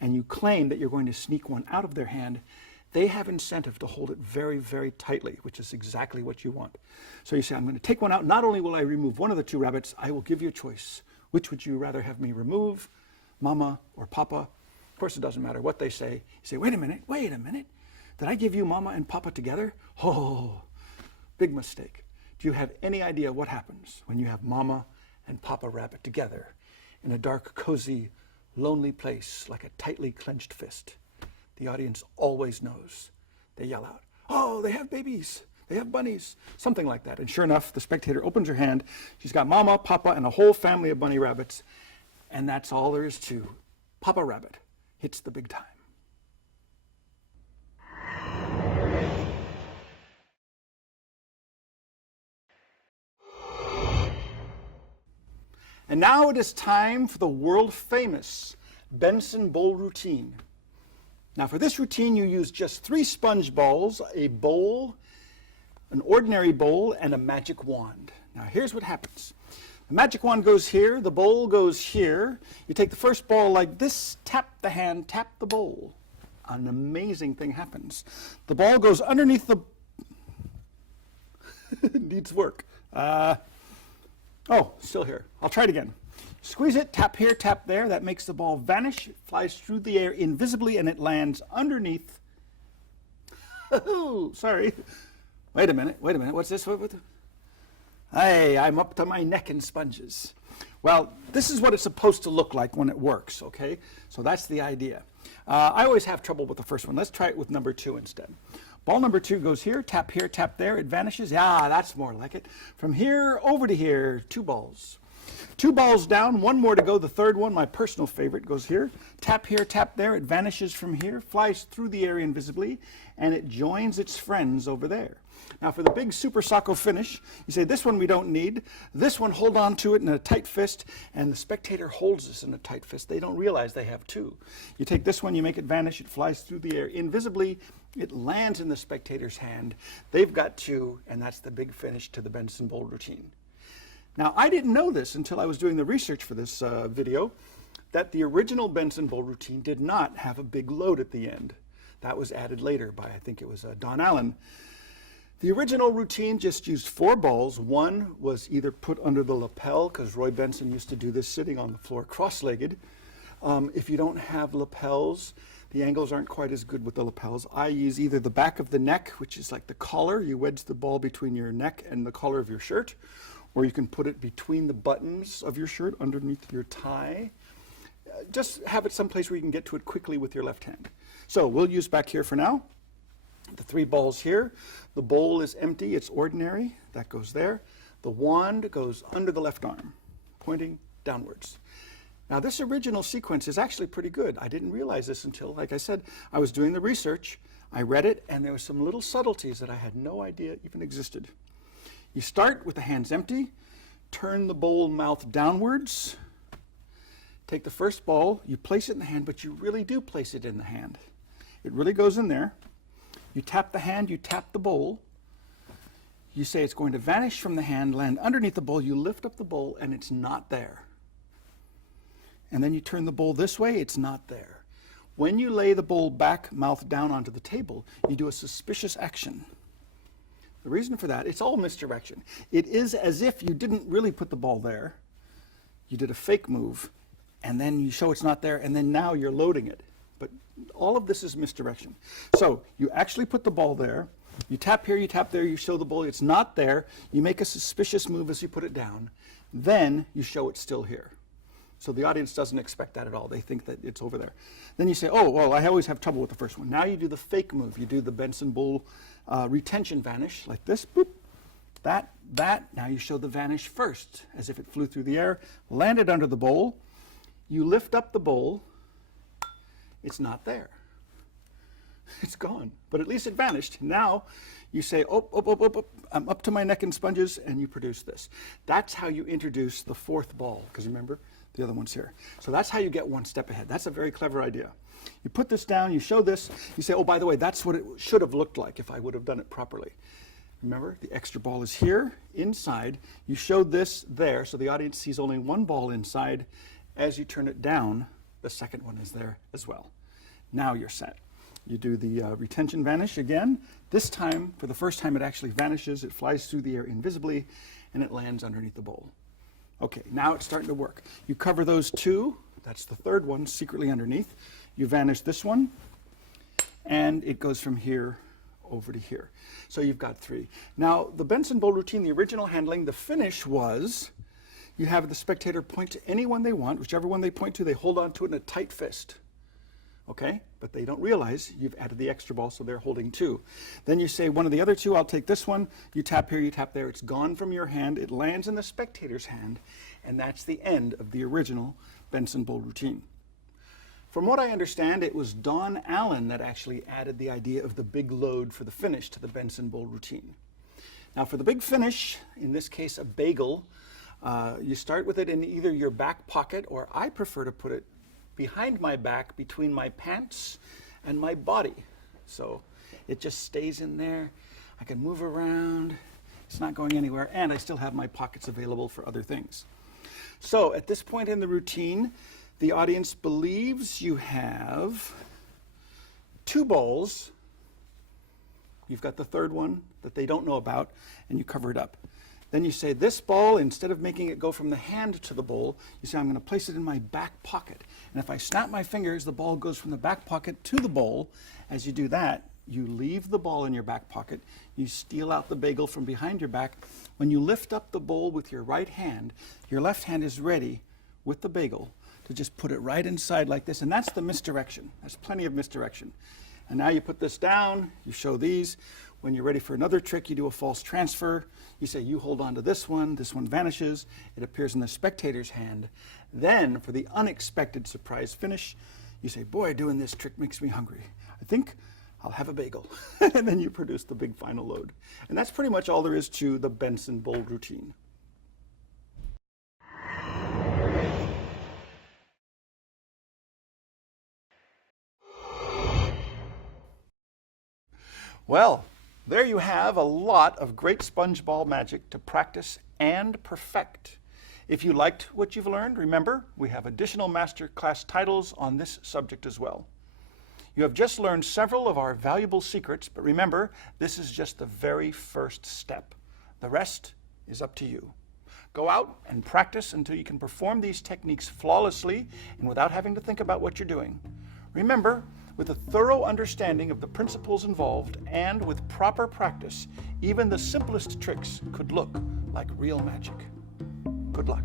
and you claim that you're going to sneak one out of their hand, they have incentive to hold it very, very tightly, which is exactly what you want. So you say, I'm going to take one out. Not only will I remove one of the two rabbits, I will give you a choice. Which would you rather have me remove, mama or papa? Of course, it doesn't matter what they say. You say, wait a minute. Did I give you mama and papa together? Oh, big mistake. Do you have any idea what happens when you have mama and papa rabbit together in a dark, cozy, lonely place like a tightly clenched fist? The audience always knows. They yell out, oh, they have babies. They have bunnies. Something like that. And sure enough, the spectator opens her hand. She's got mama, papa, and a whole family of bunny rabbits. And that's all there is to Papa Rabbit hits the big time. And now it is time for the world-famous Benson bowl routine. Now for this routine, you use just 3 sponge balls, a bowl, an ordinary bowl, and a magic wand. Now here's what happens. The magic wand goes here, the bowl goes here. You take the first ball like this, tap the hand, tap the bowl. An amazing thing happens. The ball goes underneath the... It needs work. Oh, still here. I'll try it again. Squeeze it, tap here, tap there. That makes the ball vanish. It flies through the air invisibly, and it lands underneath. Oh, sorry. Wait a minute. What's this? Hey, I'm up to my neck in sponges. Well, this is what it's supposed to look like when it works, okay? So that's the idea. I always have trouble with the first one. Let's try it with number 2 instead. Ball number 2 goes here, tap there, it vanishes. Yeah, that's more like it. From here over to here, 2 balls. 2 balls down, 1 more to go. The third one, my personal favorite, goes here, tap there, it vanishes from here, flies through the air invisibly, and it joins its friends over there. Now for the big Super Socko finish, you say this one we don't need, this one hold on to it in a tight fist, and the spectator holds this in a tight fist. They don't realize they have 2. You take this one, you make it vanish, it flies through the air invisibly, it lands in the spectator's hand. They've got 2, and that's the big finish to the Benson Bowl routine. Now I didn't know this until I was doing the research for this video, that the original Benson Bowl routine did not have a big load at the end. That was added later by, I think it was Don Allen. The original routine just used 4 balls. 1 was either put under the lapel, because Roy Benson used to do this sitting on the floor cross-legged. If you don't have lapels, the angles aren't quite as good with the lapels. I use either the back of the neck, which is like the collar. You wedge the ball between your neck and the collar of your shirt, or you can put it between the buttons of your shirt underneath your tie. Just have it someplace where you can get to it quickly with your left hand. So we'll use back here for now. The 3 balls here. The bowl is empty, it's ordinary, that goes there. The wand goes under the left arm, pointing downwards. Now this original sequence is actually pretty good. I didn't realize this until, like I said, I was doing the research, I read it, and there were some little subtleties that I had no idea even existed. You start with the hands empty, turn the bowl mouth downwards, take the first ball, you place it in the hand, but you really do place it in the hand. It really goes in there. You tap the hand, you tap the bowl. You say it's going to vanish from the hand, land underneath the bowl. You lift up the bowl, and it's not there. And then you turn the bowl this way, it's not there. When you lay the bowl back, mouth down onto the table, you do a suspicious action. The reason for that, it's all misdirection. It is as if you didn't really put the ball there. You did a fake move, and then you show it's not there, and then now you're loading it. But all of this is misdirection. So you actually put the ball there, you tap here, you tap there, you show the ball, it's not there, you make a suspicious move as you put it down, then you show it's still here. So the audience doesn't expect that at all. They think that it's over there. Then you say, oh, well, I always have trouble with the first one. Now you do the fake move. You do the Benson Bowl retention vanish, like this, boop, that. Now you show the vanish first, as if it flew through the air, landed under the bowl. You lift up the bowl. It's not there. It's gone, but at least it vanished. Now you say, oh, I'm up to my neck in sponges, and you produce this. That's how you introduce the 4th ball, because remember, the other one's here. So that's how you get 1 step ahead. That's a very clever idea. You put this down, you show this, you say, oh, by the way, that's what it should have looked like if I would have done it properly. Remember, the extra ball is here, inside. You showed this there, so the audience sees only 1 ball inside. As you turn it down, the second one is there as well. Now you're set. You do the retention vanish again. This time, for the first time, it actually vanishes. It flies through the air invisibly, and it lands underneath the bowl. Okay, now it's starting to work. You cover those 2. That's the 3rd one, secretly underneath. You vanish this one, and it goes from here over to here. So you've got 3. Now, the Benson Bowl routine, the original handling, the finish was you have the spectator point to anyone they want. Whichever one they point to, they hold on to it in a tight fist. Okay? But they don't realize you've added the extra ball, so they're holding 2. Then you say, one of the other 2, I'll take this one. You tap here, you tap there. It's gone from your hand. It lands in the spectator's hand. And that's the end of the original Benson Bowl routine. From what I understand, it was Don Allen that actually added the idea of the big load for the finish to the Benson Bowl routine. Now for the big finish, in this case a bagel, you start with it in either your back pocket, or I prefer to put it behind my back between my pants and my body. So it just stays in there. I can move around. It's not going anywhere, and I still have my pockets available for other things. So at this point in the routine, the audience believes you have 2 balls. You've got the 3rd one that they don't know about, and you cover it up. Then you say, this ball, instead of making it go from the hand to the bowl, you say, I'm going to place it in my back pocket. And if I snap my fingers, the ball goes from the back pocket to the bowl. As you do that, You leave the ball in your back pocket. You steal out the bagel from behind your back. When you lift up the bowl with your right hand, your left hand is ready with the bagel to just put it right inside like this. And that's the misdirection. There's plenty of misdirection. And now you put this down, you show these. When you're ready for another trick, you do a false transfer. You say, you hold on to this one vanishes. It appears in the spectator's hand. Then, for the unexpected surprise finish, you say, boy, doing this trick makes me hungry. I think I'll have a bagel. And then you produce the big final load. And that's pretty much all there is to the Benson bowl routine. Well, there you have a lot of great sponge ball magic to practice and perfect. If you liked what you've learned, remember, we have additional masterclass titles on this subject as well. You have just learned several of our valuable secrets, but remember, this is just the very first step. The rest is up to you. Go out and practice until you can perform these techniques flawlessly and without having to think about what you're doing. Remember, with a thorough understanding of the principles involved and with proper practice, even the simplest tricks could look like real magic. Good luck.